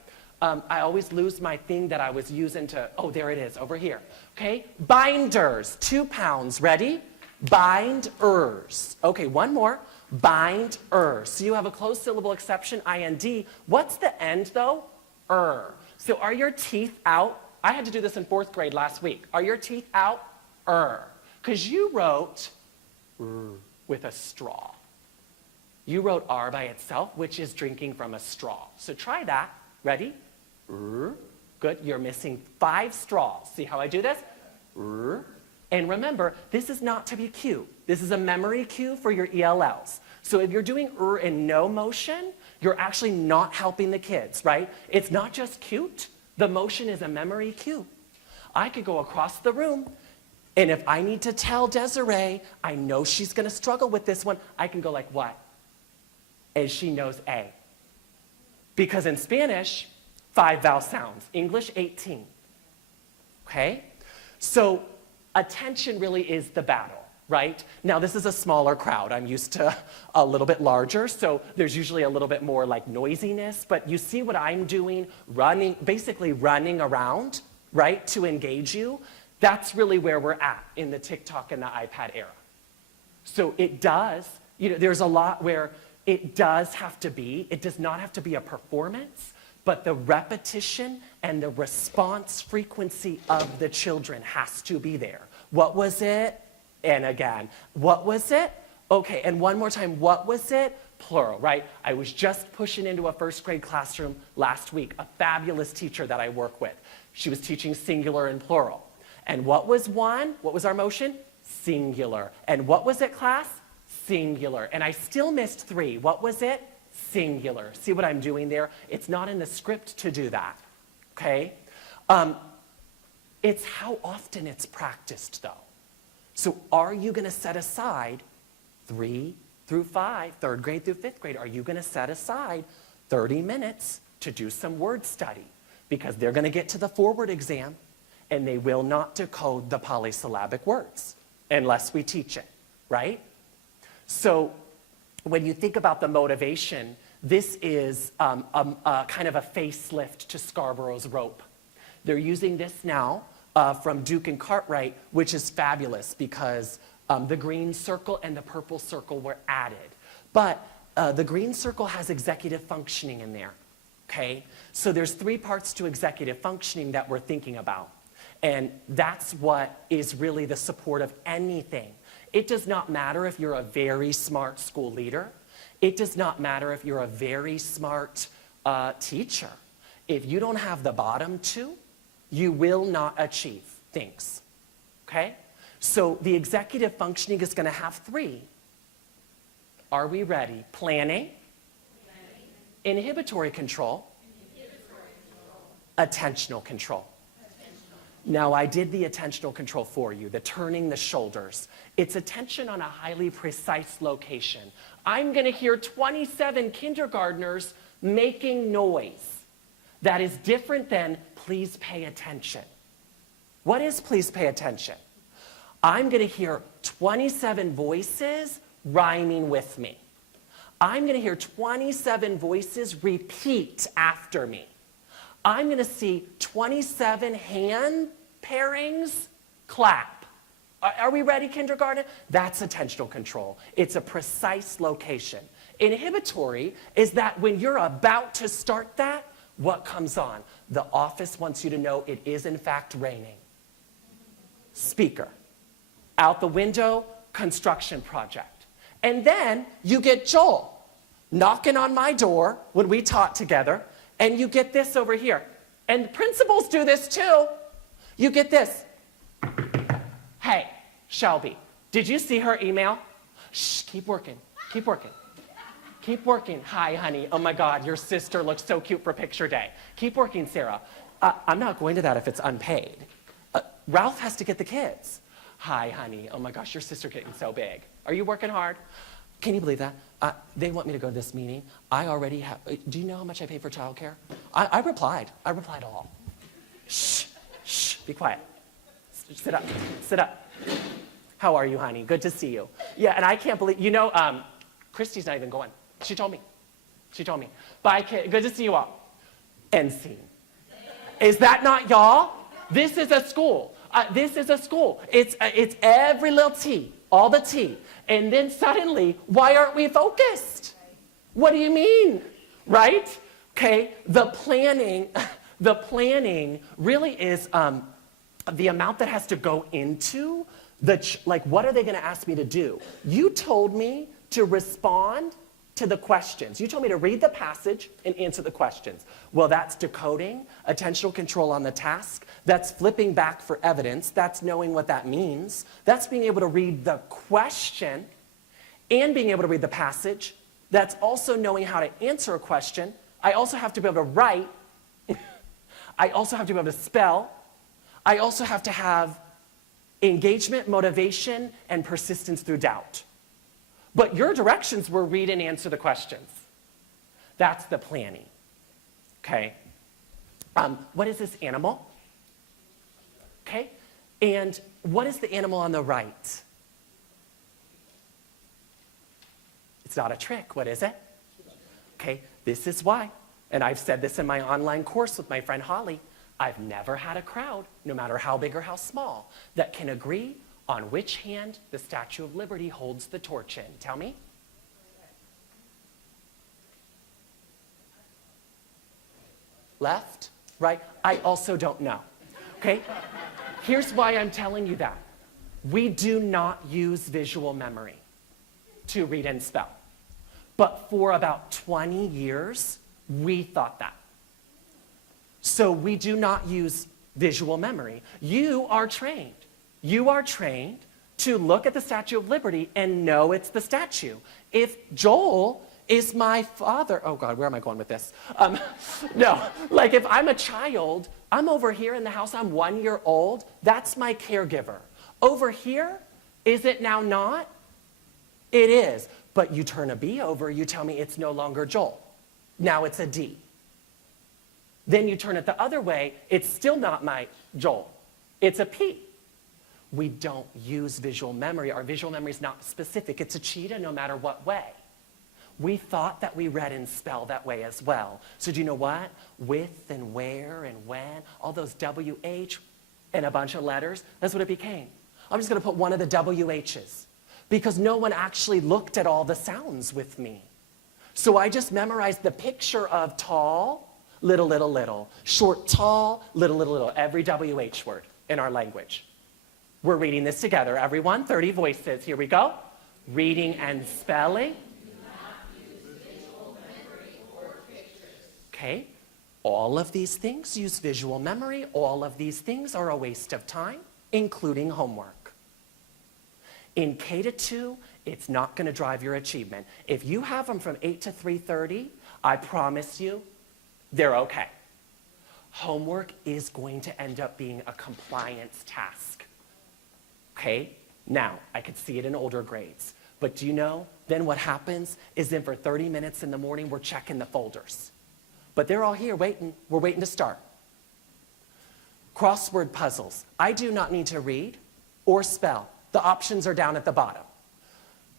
I always lose my thing that I was using to, oh, there it is, over here. Okay, binders, 2 pounds, ready? Binders. Okay, one more, binders. So you have a closed syllable exception, IND. What's the end though? So are your teeth out? I had to do this in 4th grade last week. Are your teeth out? Because you wrote with a straw. You wrote R by itself, which is drinking from a straw. So try that. Ready? Good. You're missing 5 straws. See how I do this? And remember, this is not to be cute. This is a memory cue for your ELLs. So if you're doing in no motion, you're actually not helping the kids, right? It's not just cute. The motion is a memory cue. I could go across the room, and if I need to tell Desiree, I know she's going to struggle with this one, I can go like what? And she knows A. Because in Spanish, 5 vowel sounds. English, 18. Okay? So attention really is the battle, right? Now, this is a smaller crowd. I'm used to a little bit larger, so there's usually a little bit more like noisiness. But you see what I'm doing, basically running around, right, to engage you? That's really where we're at in the TikTok and the iPad era. So it does, there's a lot where it does not have to be a performance, but the repetition and the response frequency of the children has to be there. What was it? And again, what was it? Okay, and one more time, what was it? Plural, right? I was just pushing into a 1st grade classroom last week, a fabulous teacher that I work with. She was teaching singular and plural. And what was one? What was our motion? Singular. And what was it, class? Singular. And I still missed 3. What was it? Singular. See what I'm doing there? It's not in the script to do that, okay? It's how often it's practiced, though. So are you going to set aside 3 through 5, 3rd grade through 5th grade, are you going to set aside 30 minutes to do some word study? Because they're going to get to the forward exam, and they will not decode the polysyllabic words unless we teach it, right? So when you think about the motivation, this is a kind of a facelift to Scarborough's rope. They're using this now from Duke and Cartwright, which is fabulous because the green circle and the purple circle were added. But the green circle has executive functioning in there, okay? So there's 3 parts to executive functioning that we're thinking about. And that's what is really the support of anything. It does not matter if you're a very smart school leader. It does not matter if you're a very smart teacher. If you don't have the bottom two, you will not achieve things, okay? So the executive functioning is going to have three. Are we ready? Planning, inhibitory control, attentional control. Now, I did the attentional control for you, the turning the shoulders. It's attention on a highly precise location. I'm going to hear 27 kindergartners making noise. That is different than please pay attention. What is please pay attention? I'm going to hear 27 voices rhyming with me. I'm going to hear 27 voices repeat after me. I'm going to see 27 hand pairings clap. Are we ready, kindergarten? That's attentional control. It's a precise location. Inhibitory is that when you're about to start that, what comes on? The office wants you to know it is in fact raining. Speaker. Out the window, construction project. And then you get Joel knocking on my door when we taught together, and you get this over here. And principals do this too. You get this. Hey, Shelby, did you see her email? Shh, keep working, keep working. Keep working. Hi, honey. Oh my God, your sister looks so cute for picture day. Keep working, Sarah. I'm not going to that if it's unpaid. Ralph has to get the kids. Hi, honey. Oh my gosh, your sister's getting so big. Are you working hard? Can you believe that? They want me to go to this meeting. I already have, do you know how much I pay for childcare? I replied all. Shh, shh, be quiet. Sit up, sit up. How are you, honey? Good to see you. Yeah, and I can't believe, Christy's not even going. She told me. Bye, kid. Good to see you all. End scene. Is that not y'all? This is a school. It's every little T, all the T. And then suddenly, why aren't we focused? What do you mean? Right? Okay, the planning really is the amount that has to go into what are they going to ask me to do? You told me to respond to the questions. You told me to read the passage and answer the questions. Well, that's decoding, attentional control on the task. That's flipping back for evidence. That's knowing what that means. That's being able to read the question and being able to read the passage. That's also knowing how to answer a question. I also have to be able to write. I also have to be able to spell. I also have to have engagement, motivation, and persistence through doubt. But your directions were read and answer the questions. That's the planning, okay? What is this animal? Okay, and what is the animal on the right? It's not a trick, what is it? Okay, this is why, and I've said this in my online course with my friend Holly, I've never had a crowd, no matter how big or how small, that can agree on which hand the Statue of Liberty holds the torch in. Tell me. Left? Right? I also don't know. Okay? Here's why I'm telling you that. We do not use visual memory to read and spell. But for about 20 years, we thought that. So we do not use visual memory. You are trained. You are trained to look at the Statue of Liberty and know it's the statue. If Joel is my father, oh God, where am I going with this? No, like if I'm a child, I'm over here in the house, I'm 1 year old, that's my caregiver. Over here, is it now not? It is, but you turn a B over, you tell me it's no longer Joel. Now it's a D. Then you turn it the other way, it's still not my Joel. It's a P. We don't use visual memory. Our visual memory is not specific. It's a cheetah no matter what way. We thought that we read and spell that way as well. So do you know what? With and where and when, all those WH and a bunch of letters, that's what it became. I'm just going to put one of the WHs because no one actually looked at all the sounds with me. So I just memorized the picture of tall, little, little, little, short, tall, little, little, little, every WH word in our language. We're reading this together, everyone, 30 voices. Here we go. Reading and spelling. okay? All of these things use visual memory. All of these things are a waste of time, including homework. In K-2, it's not going to drive your achievement. If you have them from 8 to 3:30, I promise you, they're okay. Homework is going to end up being a compliance task, okay? Now, I could see it in older grades, but do you know, then what happens is then for 30 minutes in the morning, we're checking the folders. But they're all here waiting. We're waiting to start. Crossword puzzles. I do not need to read or spell. The options are down at the bottom.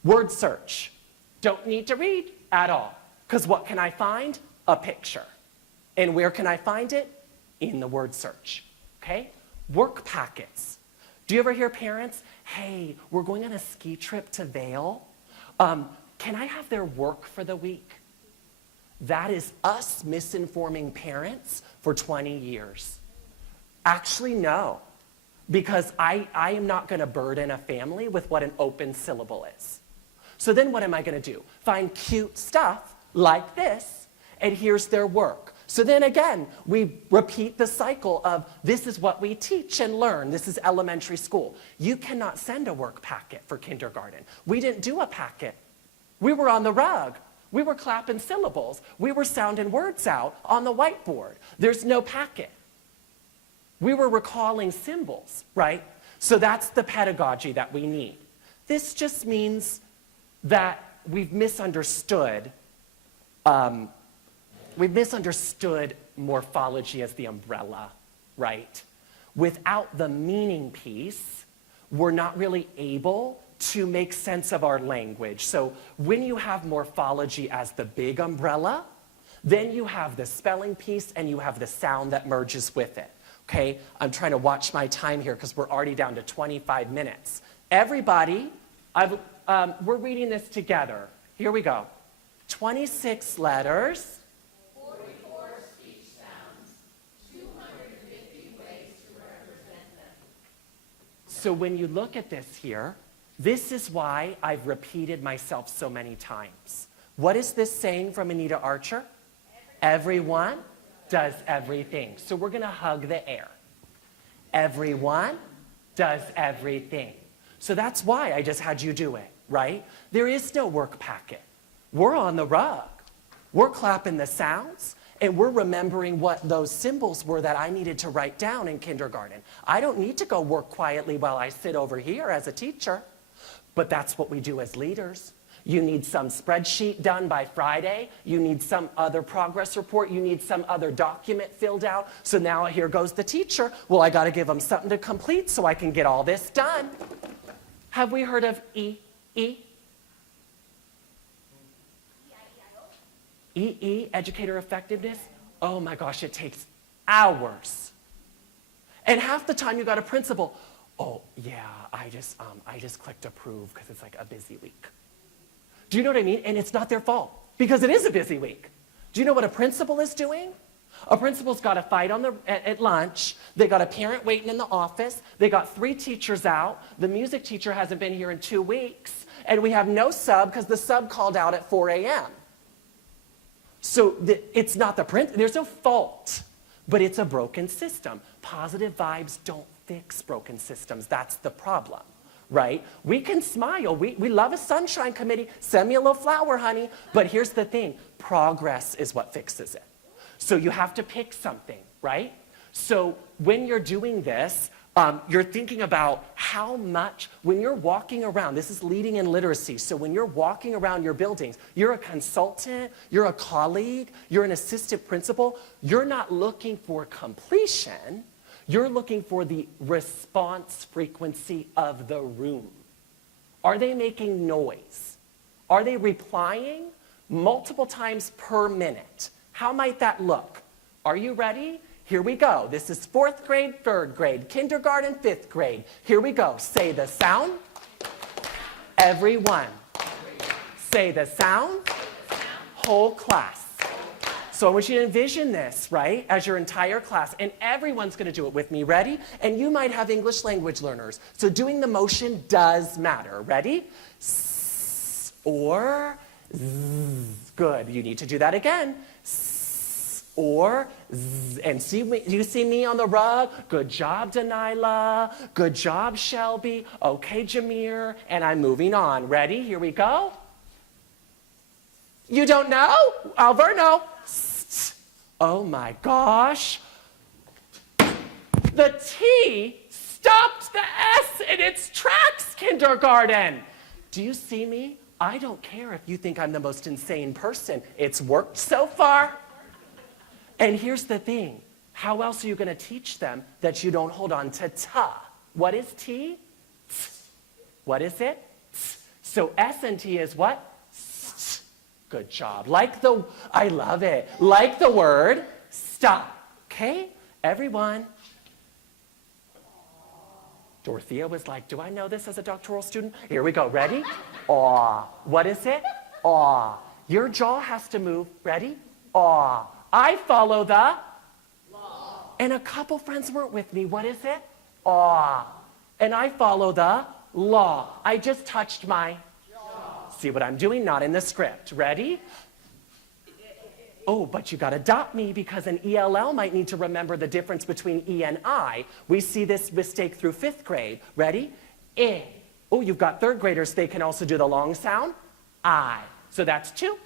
Word search. Don't need to read at all. Because what can I find? A picture. And where can I find it? In the word search. Okay? Work packets. Do you ever hear parents, hey, we're going on a ski trip to Vail. Can I have their work for the week? That is us misinforming parents for 20 years. Actually, no. Because I am not going to burden a family with what an open syllable is. So then what am I going to do? Find cute stuff like this, and here's their work. So then again, we repeat the cycle of this is what we teach and learn. This is elementary school. You cannot send a work packet for kindergarten. We didn't do a packet. We were on the rug. We were clapping syllables. We were sounding words out on the whiteboard. There's no packet. We were recalling symbols, right? So that's the pedagogy that we need. This just means that we've misunderstood morphology as the umbrella, right? Without the meaning piece, we're not really able to make sense of our language. So when you have morphology as the big umbrella, then you have the spelling piece and you have the sound that merges with it. Okay, I'm trying to watch my time here because we're already down to 25 minutes. Everybody, we're reading this together. Here we go. 26 letters. 44 speech sounds. 250 ways to represent them. So when you look at this here, this is why I've repeated myself so many times. What is this saying from Anita Archer? Everyone does everything. So we're going to hug the air. Everyone does everything. So that's why I just had you do it, right? There is no work packet. We're on the rug. We're clapping the sounds, and we're remembering what those symbols were that I needed to write down in kindergarten. I don't need to go work quietly while I sit over here as a teacher, but that's what we do as leaders. You need some spreadsheet done by Friday. You need some other progress report. You need some other document filled out. So now here goes the teacher. Well, I got to give them something to complete so I can get all this done. Have we heard of EE? EE, educator effectiveness? Oh my gosh, it takes hours. And half the time you got a principal, oh yeah, I just clicked approve because it's like a busy week. Do you know what I mean? And it's not their fault because it is a busy week. Do you know what a principal is doing? A principal's got a fight at lunch. They got a parent waiting in the office. They got 3 teachers out. The music teacher hasn't been here in 2 weeks. And we have no sub because the sub called out at 4 a.m. So it's not the there's no fault, but it's a broken system. Positive vibes don't fix broken systems. That's the problem. Right? We can smile. We love a sunshine committee. Send me a little flower, honey. But here's the thing. Progress is what fixes it. So you have to pick something, right? So when you're doing this, you're thinking about how much, when you're walking around, this is leading in literacy. So when you're walking around your buildings, you're a consultant, you're a colleague, you're an assistant principal. You're not looking for completion. You're looking for the response frequency of the room. Are they making noise? Are they replying multiple times per minute? How might that look? Are you ready? Here we go. This is 4th grade, 3rd grade, kindergarten, 5th grade. Here we go. Say the sound. Everyone. Say the sound. Whole class. So I want you to envision this, right, as your entire class, and everyone's going to do it with me. Ready? And you might have English language learners, so doing the motion does matter. Ready? S or z. Good. You need to do that again. S or Z. And see me, you see me on the rug? Good job, Delilah. Good job, Shelby. Okay, Jameer. And I'm moving on. Ready? Here we go. You don't know? Alverno. Oh my gosh. The T stopped the S in its tracks, kindergarten. Do you see me? I don't care if you think I'm the most insane person. It's worked so far. And here's the thing. How else are you going to teach them that you don't hold on to ta? What is T? What is it? So S and T is what? Good job. I love it. Like the word stop. Okay? Everyone. Dorothea was like, do I know this as a doctoral student? Here we go. Ready? Aw. What is it? Aw. Your jaw has to move. Ready? Aw. I follow the law. And a couple friends weren't with me. What is it? Aw. And I follow the law. I just touched my jaw. See what I'm doing? Not in the script. Ready? Oh, but you got to dot me because an ELL might need to remember the difference between E and I. We see this mistake through 5th grade. Ready? I. Oh, you've got 3rd graders. They can also do the long sound. I. So that's 2.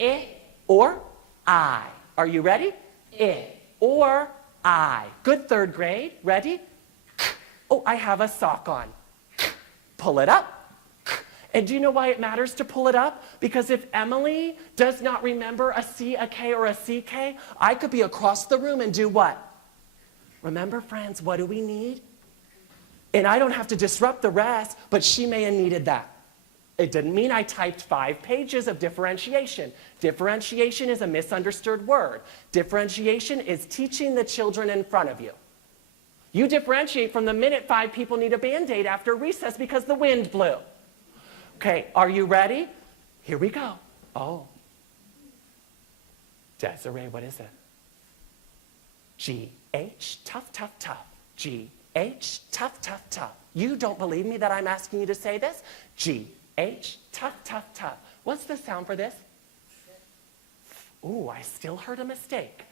I or I. Are you ready? I or I. Good 3rd grade. Ready? Oh, I have a sock on. Pull it up. And do you know why it matters to pull it up? Because if Emily does not remember a C, a K, or a CK, I could be across the room and do what? Remember, friends, what do we need? And I don't have to disrupt the rest, but she may have needed that. It didn't mean I typed 5 pages of differentiation. Differentiation is a misunderstood word. Differentiation is teaching the children in front of you. You differentiate from the minute 5 people need a Band-Aid after recess because the wind blew. Okay, are you ready? Here we go. Oh. Desiree, what is it? G-H, tough, tough, tough. G-H, tough, tough, tough. You don't believe me that I'm asking you to say this? G-H, tough, tough, tough. What's the sound for this? Ooh, I still heard a mistake.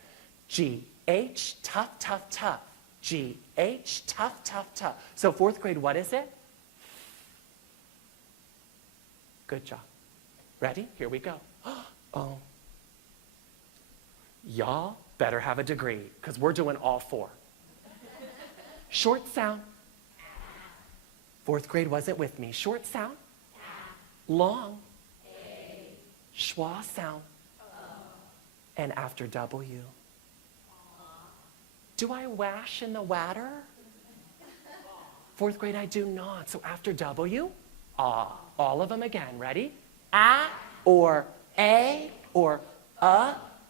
G-H, tough, tough, tough. G-H, tough, tough, tough. So 4th grade, what is it? Good job. Ready? Here we go. Oh. Y'all better have a degree because we're doing all 4. Short sound. 4th grade wasn't with me. Short sound. Long. Schwa sound. And after W. Do I wash in the water? 4th grade, I do not. So after W, ah. All of them again. Ready? A or A or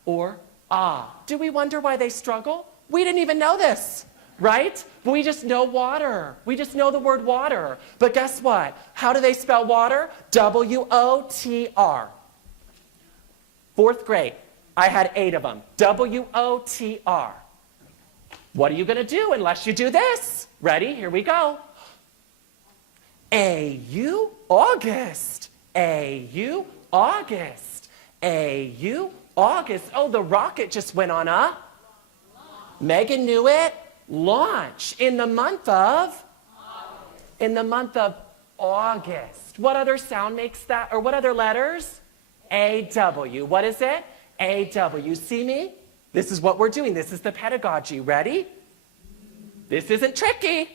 or ah. Do we wonder why they struggle? We didn't even know this, right? But we just know water. We just know the word water. But guess what? How do they spell water? W-O-T-R. 4th grade, I had 8 of them. W-O-T-R. What are you going to do unless you do this? Ready? Here we go. A-U, August. A-U, August. A-U, August. Oh, the rocket just went on a Megan knew it. Launch in the month of August. In the month of August. What other sound makes that, or what other letters? A-W. What is it? A-W. See me? This is what we're doing. This is the pedagogy. Ready? This isn't tricky.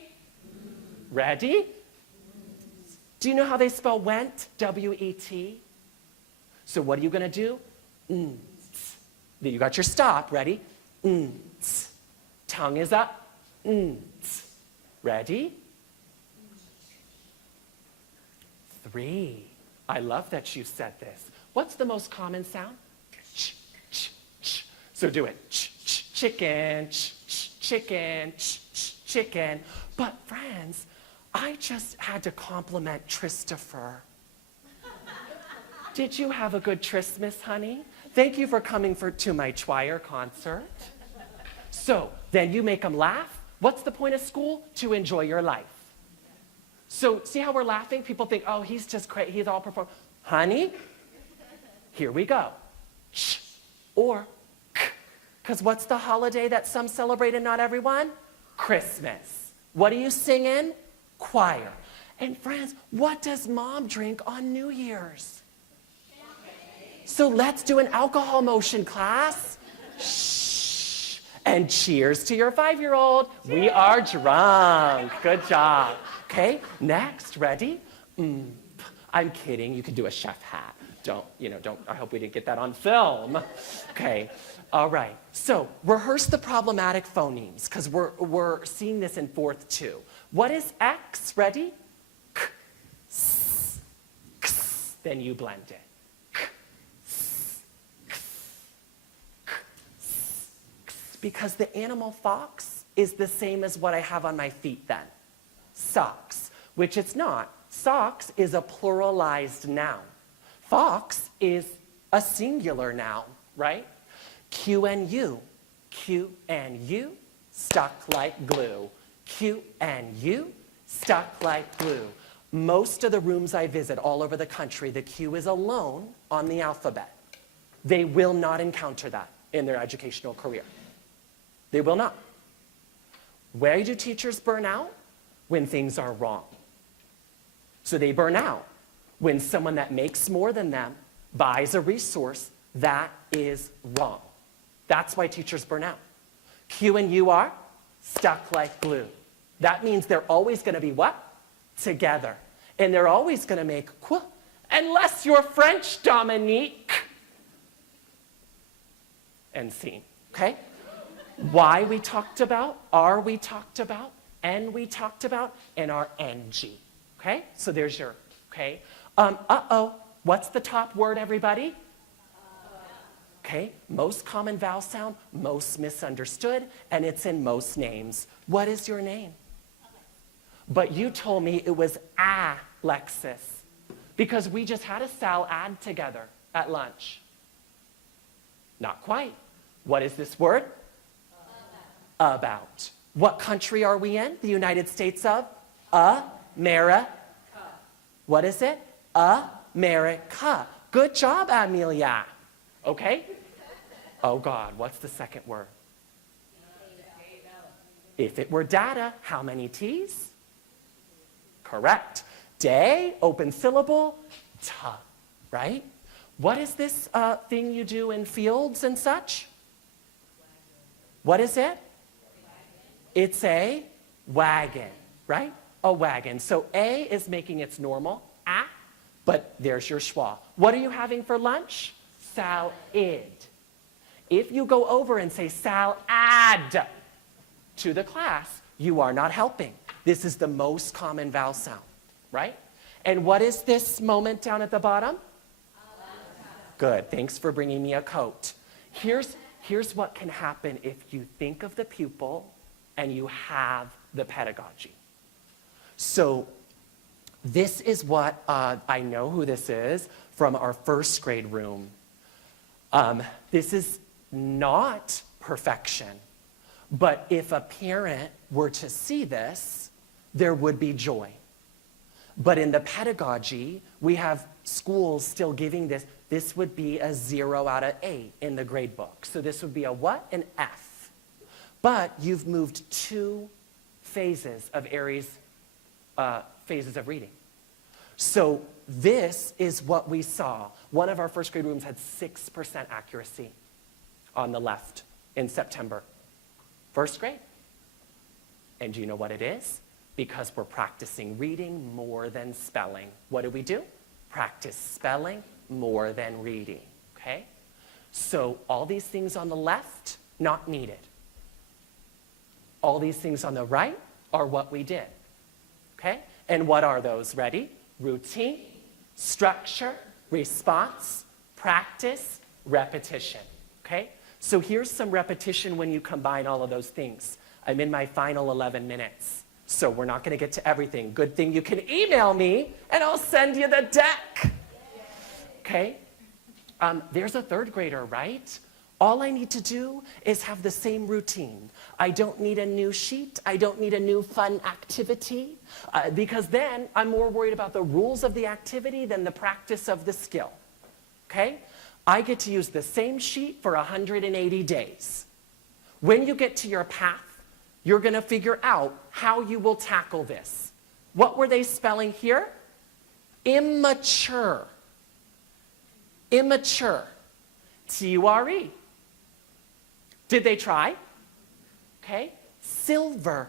Ready? Do you know how they spell went? W-E-T. So what are you going to do? Then you got your stop. Ready? Tongue is up. Ready? 3. I love that you said this. What's the most common sound? Ch, ch, ch. So do it. Ch, ch, chicken, ch, ch, chicken, ch, ch, chicken. But friends, I just had to compliment Christopher. Did you have a good Christmas, honey? Thank you for coming to my choir concert. So then you make them laugh. What's the point of school? To enjoy your life. So see how we're laughing? People think, oh, he's just crazy. He's all perform. Honey, here we go. Ch or k. Because what's the holiday that some celebrate and not everyone? Christmas. What are you singing? Choir. And friends, what does mom drink on New Year's? So let's do an alcohol motion, class. Shh. And cheers to your 5-year-old. We are drunk. Good job. Okay, next, ready? I'm kidding. You could do a chef hat. Don't, I hope we didn't get that on film. Okay, all right. So rehearse the problematic phonemes, because we're seeing this in 4th too. What is X? Ready? K, S, X. Then you blend it. K, S, X, K, S, X. Because the animal fox is the same as what I have on my feet then. Socks, which it's not. Socks is a pluralized noun. Fox is a singular noun, right? Q and U, stuck like glue. Q and U, stuck like glue. Most of the rooms I visit all over the country, the Q is alone on the alphabet. They will not encounter that in their educational career. They will not. Where do teachers burn out? When things are wrong. So they burn out when someone that makes more than them buys a resource that is wrong. That's why teachers burn out. Q and U are stuck like glue. That means they're always going to be what? Together. And they're always going to make qu, unless you're French, Dominique. And scene, okay? Why we talked about, are we talked about, and we talked about, and our NG. Okay? So there's your, okay? What's the top word, everybody? Okay, most common vowel sound, most misunderstood, and it's in most names. What is your name? But you told me it was Alexis, because we just had a salad together at lunch. Not quite. What is this word? About. What country are we in? The United States of? America. What is it? America. Good job, Amelia. Okay? Oh God, what's the second word? If it were data, how many T's? Correct. Day, open syllable, ta, right? What is this thing you do in fields and such? What is it? It's a wagon, right? A wagon. So A is making its normal, but there's your schwa. What are you having for lunch? Salad. If you go over and say salad to the class, you are not helping. This is the most common vowel sound, right? And what is this moment down at the bottom? Good. Thanks for bringing me a coat. Here's what can happen if you think of the pupil and you have the pedagogy. So this is what I know who this is from our first grade room. This is not perfection, but if a parent were to see this, there would be joy. But in the pedagogy, we have schools still giving this. This would be a 0 out of 8 in the grade book. So this would be a what? An F. But you've moved 2 phases of phases of reading. So this is what we saw. One of our first grade rooms had 6% accuracy on the left in September. First grade. And do you know what it is? Because we're practicing reading more than spelling. What do? Practice spelling more than reading, okay? So all these things on the left, not needed. All these things on the right are what we did, okay? And what are those? Ready? Routine, structure, response, practice, repetition, okay? So here's some repetition when you combine all of those things. I'm in my final 11 minutes. So we're not going to get to everything. Good thing you can email me, and I'll send you the deck. Okay? There's a 3rd grader, right? All I need to do is have the same routine. I don't need a new sheet. I don't need a new fun activity, because then I'm more worried about the rules of the activity than the practice of the skill. Okay? I get to use the same sheet for 180 days. When you get to your path, you're going to figure out how you will tackle this. What were they spelling here? Immature. Immature. T-U-R-E. Did they try? Okay. Silver.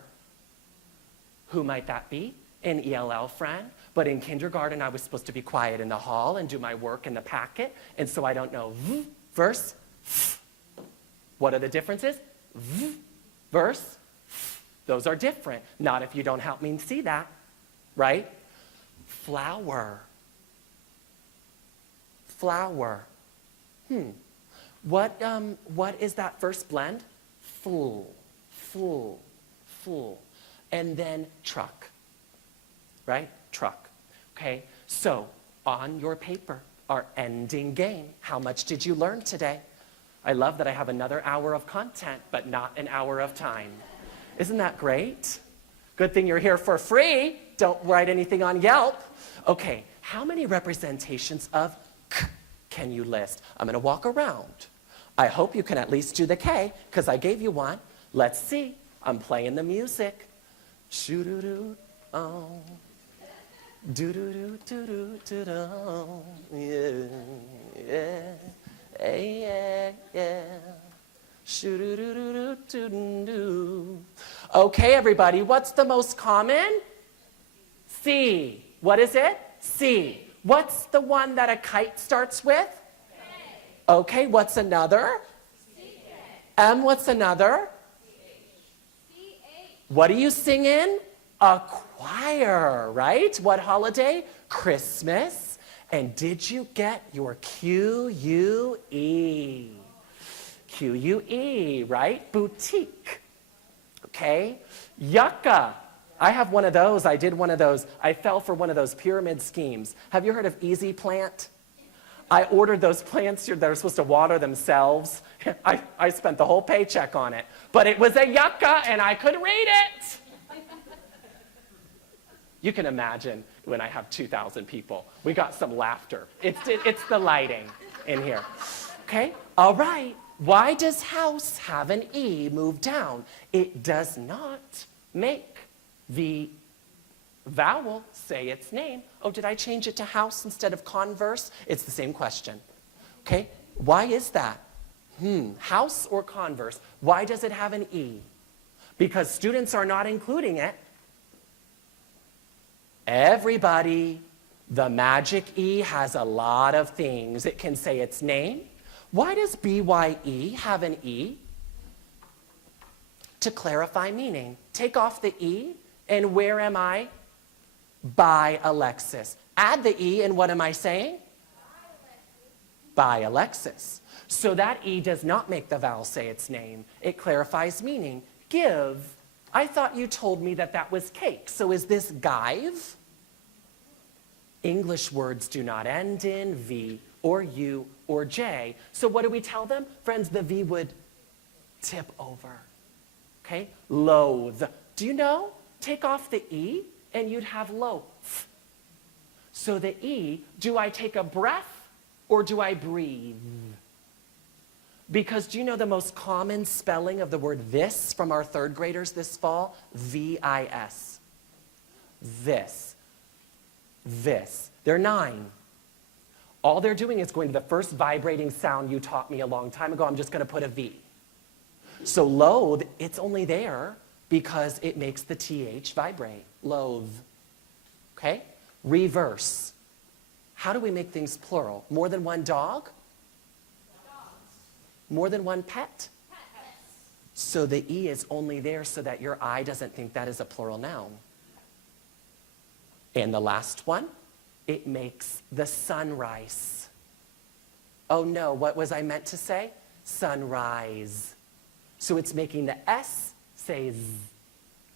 Who might that be? An ELL friend. But in kindergarten, I was supposed to be quiet in the hall and do my work in the packet. And so I don't know v verse f. What are the differences? V verse f. Those are different. Not if you don't help me see that, right? Flower. Flower. What is that first blend? Full, full, full. And then truck, right? Truck, okay? So on your paper, our ending game. How much did you learn today? I love that I have another hour of content, but not an hour of time. Isn't that great? Good thing you're here for free. Don't write anything on Yelp. Okay, how many representations of k can you list? I'm gonna walk around. I hope you can at least do the K, because I gave you one. Let's see. I'm playing the music. Shoo-doo-doo, oh. Do-do-do-do-do-do-do. Yeah, yeah, yeah, yeah. Shoo-doo-doo-doo-doo-doo. Okay, everybody, what's the most common? C. What is it? C. What's the one that a kite starts with? K. Okay, what's another? C-K. M, what's another? C-H. What do you sing in? A choir, right? What holiday? Christmas. And did you get your Q-U-E? Q-U-E, right? Boutique. Okay? Yucca. I have one of those. I did one of those. I fell for one of those pyramid schemes. Have you heard of Easy Plant? I ordered those plants that are supposed to water themselves. I spent the whole paycheck on it. But it was a yucca, and I could read it. You can imagine when I have 2,000 people. We got some laughter. It's the lighting in here. Okay? All right. Why does house have an E move down? It does not make the vowel say its name. Oh, did I change it to house instead of converse? It's the same question. Okay? Why is that? House or converse? Why does it have an E? Because students are not including it. Everybody, the magic E has a lot of things. It can say its name. Why does B-Y-E have an E? To clarify meaning. Take off the E, and where am I? By Alexis. Add the E, and what am I saying? By Alexis. So that E does not make the vowel say its name. It clarifies meaning. Give. I thought you told me that that was cake. So is this give? English words do not end in V or U or J. So what do we tell them? Friends, the V would tip over. Okay? Loathe. Do you know? Take off the E and you'd have loaf. So the E, do I take a breath or do I breathe? Because do you know the most common spelling of the word this from our third graders this fall? V-I-S. This. This. They're 9. All they're doing is going to the first vibrating sound you taught me a long time ago. I'm just going to put a V. So loathe, it's only there because it makes the TH vibrate. Loathe. Okay? Reverse. How do we make things plural? More than one dog? More than one pet? So the E is only there so that your eye doesn't think that is a plural noun. And the last one, it makes the sunrise. Oh no, what was I meant to say? Sunrise. So it's making the S say Z,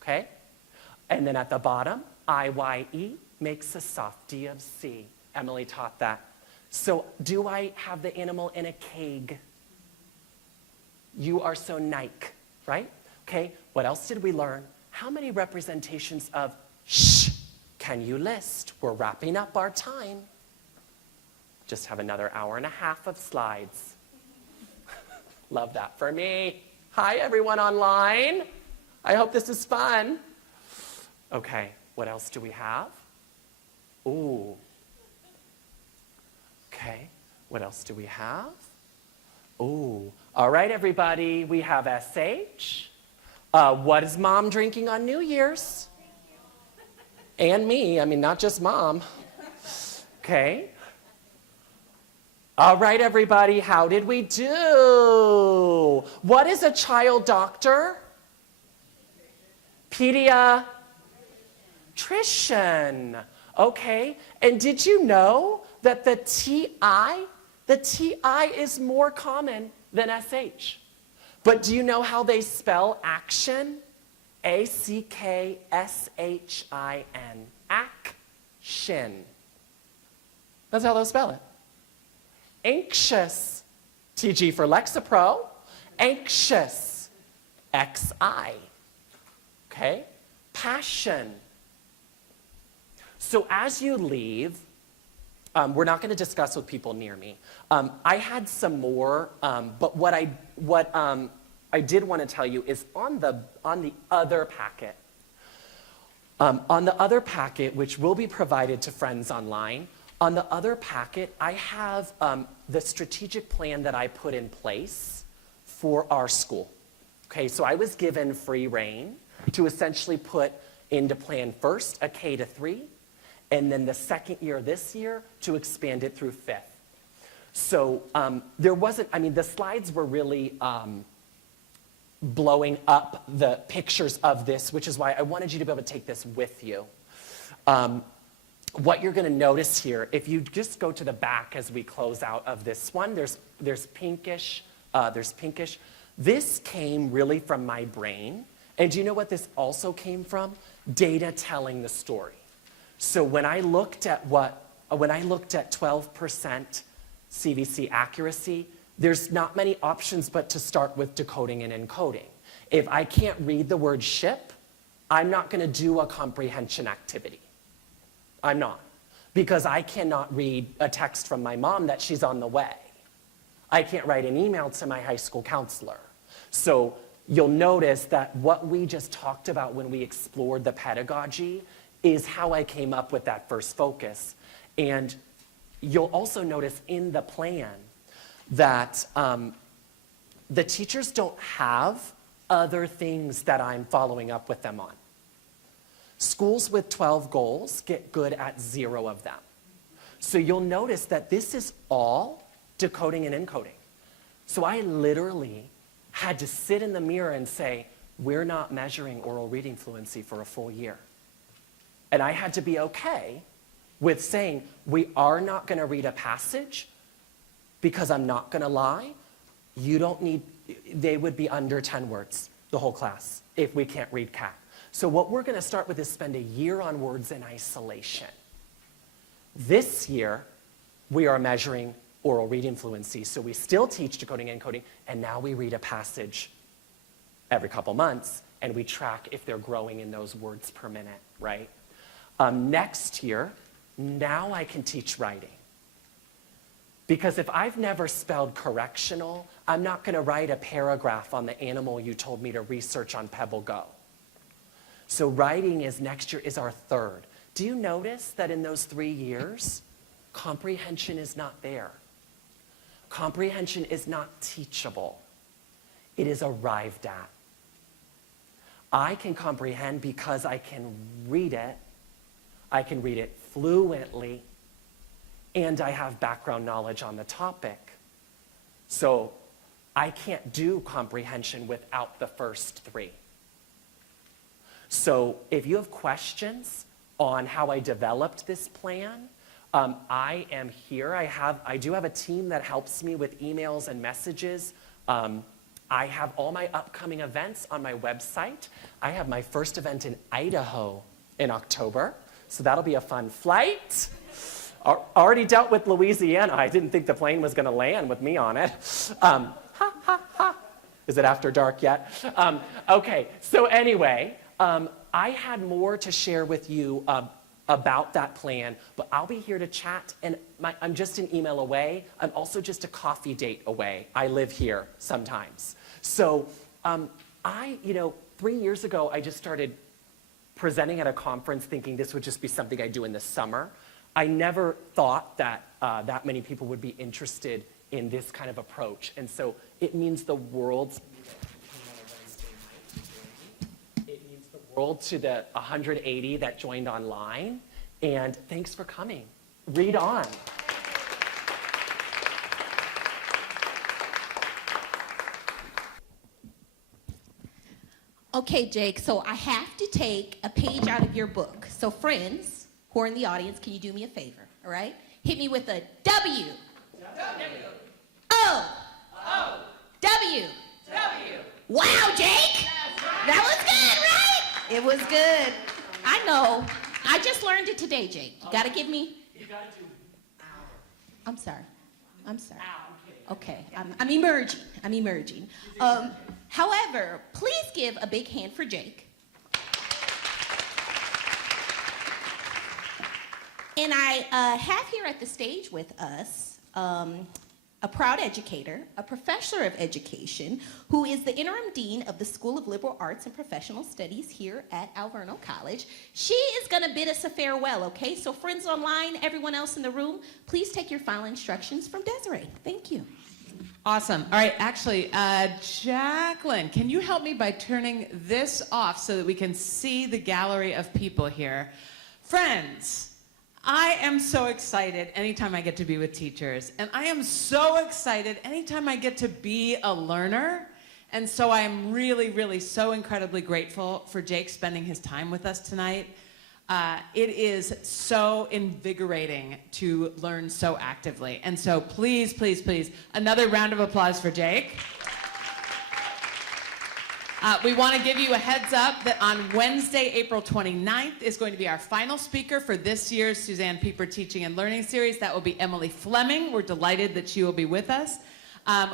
okay? And then at the bottom, I-Y-E makes a softy of C. Emily taught that. So do I have the animal in a keg? You are so Nike, right? Okay, what else did we learn? How many representations of sh can you list? We're wrapping up our time. Just have another hour and a half of slides. Love that for me. Hi, everyone online. I hope this is fun. Okay, what else do we have? Ooh. Okay, what else do we have? Ooh. All right, everybody, we have SH. What is Mom drinking on New Year's? And me, I mean, not just Mom. Okay. All right, everybody, how did we do? What is a child doctor? Pediatrician. Okay, and did you know that the TI is more common than SH? But do you know how they spell action? ACKSHIN. Action. That's how they'll spell it. Anxious. TG for Lexapro. Anxious. XI. Okay? Passion. So as you leave, we're not going to discuss with people near me. I had some more, but what I did want to tell you is on the other packet. On the other packet, which will be provided to friends online, on the other packet, I have the strategic plan that I put in place for our school. Okay, so I was given free rein to essentially put into plan first a K to 3, and then the second year this year to expand it through 5th. So there wasn't, I mean, the slides were really blowing up the pictures of this, which is why I wanted you to be able to take this with you. What you're going to notice here, if you just go to the back as we close out of this one, there's pinkish. This came really from my brain. And do you know what this also came from? Data telling the story. So when I looked at 12% CVC accuracy, there's not many options but to start with decoding and encoding. If I can't read the word ship, I'm not going to do a comprehension activity. I'm not. Because I cannot read a text from my mom that she's on the way. I can't write an email to my high school counselor. So you'll notice that what we just talked about when we explored the pedagogy is how I came up with that first focus. And you'll also notice in the plan that the teachers don't have other things that I'm following up with them on. Schools with 12 goals get good at 0 of them. So you'll notice that this is all decoding and encoding. So I literally had to sit in the mirror and say, we're not measuring oral reading fluency for a full year. And I had to be okay with saying, we are not going to read a passage because I'm not going to lie. They would be under 10 words, the whole class, if we can't read cat. So what we're going to start with is spend a year on words in isolation. This year, we are measuring oral reading fluency. So we still teach decoding and encoding, and now we read a passage every couple months, and we track if they're growing in those words per minute, right? Next year, now I can teach writing. Because if I've never spelled correctional, I'm not going to write a paragraph on the animal you told me to research on Pebble Go. So writing is next year is our 3rd. Do you notice that in those 3 years, comprehension is not there? Comprehension is not teachable. It is arrived at. I can comprehend because I can read it. I can read it fluently, and I have background knowledge on the topic. So I can't do comprehension without the first 3. So if you have questions on how I developed this plan, I am here. I do have a team that helps me with emails and messages. I have all my upcoming events on my website. I have my first event in Idaho in October, so that'll be a fun flight. Already dealt with Louisiana. I didn't think the plane was going to land with me on it. Is it after dark yet? Okay, so anyway, I had more to share with you about that plan, but I'll be here to chat, and I'm just an email away. I'm also just a coffee date away. I live here sometimes. So 3 years ago, I just started presenting at a conference thinking this would just be something I do in the summer. I never thought that that many people would be interested in this kind of approach. And so it means the world to the 180 that joined online. And thanks for coming. Read on. Okay, Jake, so I have to take a page out of your book. So friends who are in the audience, can you do me a favor, all right? Hit me with a W. W. O. O. W. W. Wow, Jake! That was good, right? It was good. I know. I just learned it today, Jake. You gotta give me... You gotta do I'm sorry. ow. I'm kidding. Okay, I'm emerging. However, please give a big hand for Jake. And I have here at the stage with us a proud educator, a professor of education, who is the interim dean of the School of Liberal Arts and Professional Studies here at Alverno College. She is gonna bid us a farewell, okay? So friends online, everyone else in the room, please take your final instructions from Desiree. Thank you. Awesome. All right, actually, Jacqueline, can you help me by turning this off so that we can see the gallery of people here? Friends, I am so excited anytime I get to be with teachers, and I am so excited anytime I get to be a learner. And so I am really, really so incredibly grateful for Jake spending his time with us tonight. It is so invigorating to learn so actively. And so please, please, please, another round of applause for Jake. We want to give you a heads up that on Wednesday, April 29th is going to be our final speaker for this year's Suzanne Pieper Teaching and Learning Series. That will be Emily Fleming. We're delighted that she will be with us.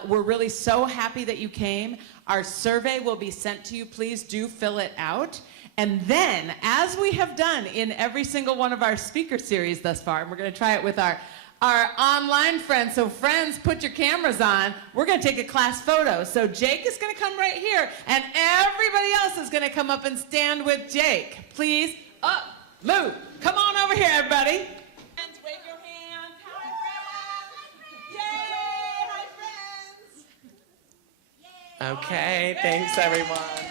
We're really so happy that you came. Our survey will be sent to you. Please do fill it out. And then, as we have done in every single one of our speaker series thus far, and we're going to try it with our online friends. So friends, put your cameras on. We're going to take a class photo. So Jake is going to come right here, and everybody else is going to come up and stand with Jake. Please, up, move. Come on over here, everybody. Friends, wave your hand. Hi, friends. Yay, hi, friends. Okay, thanks everyone.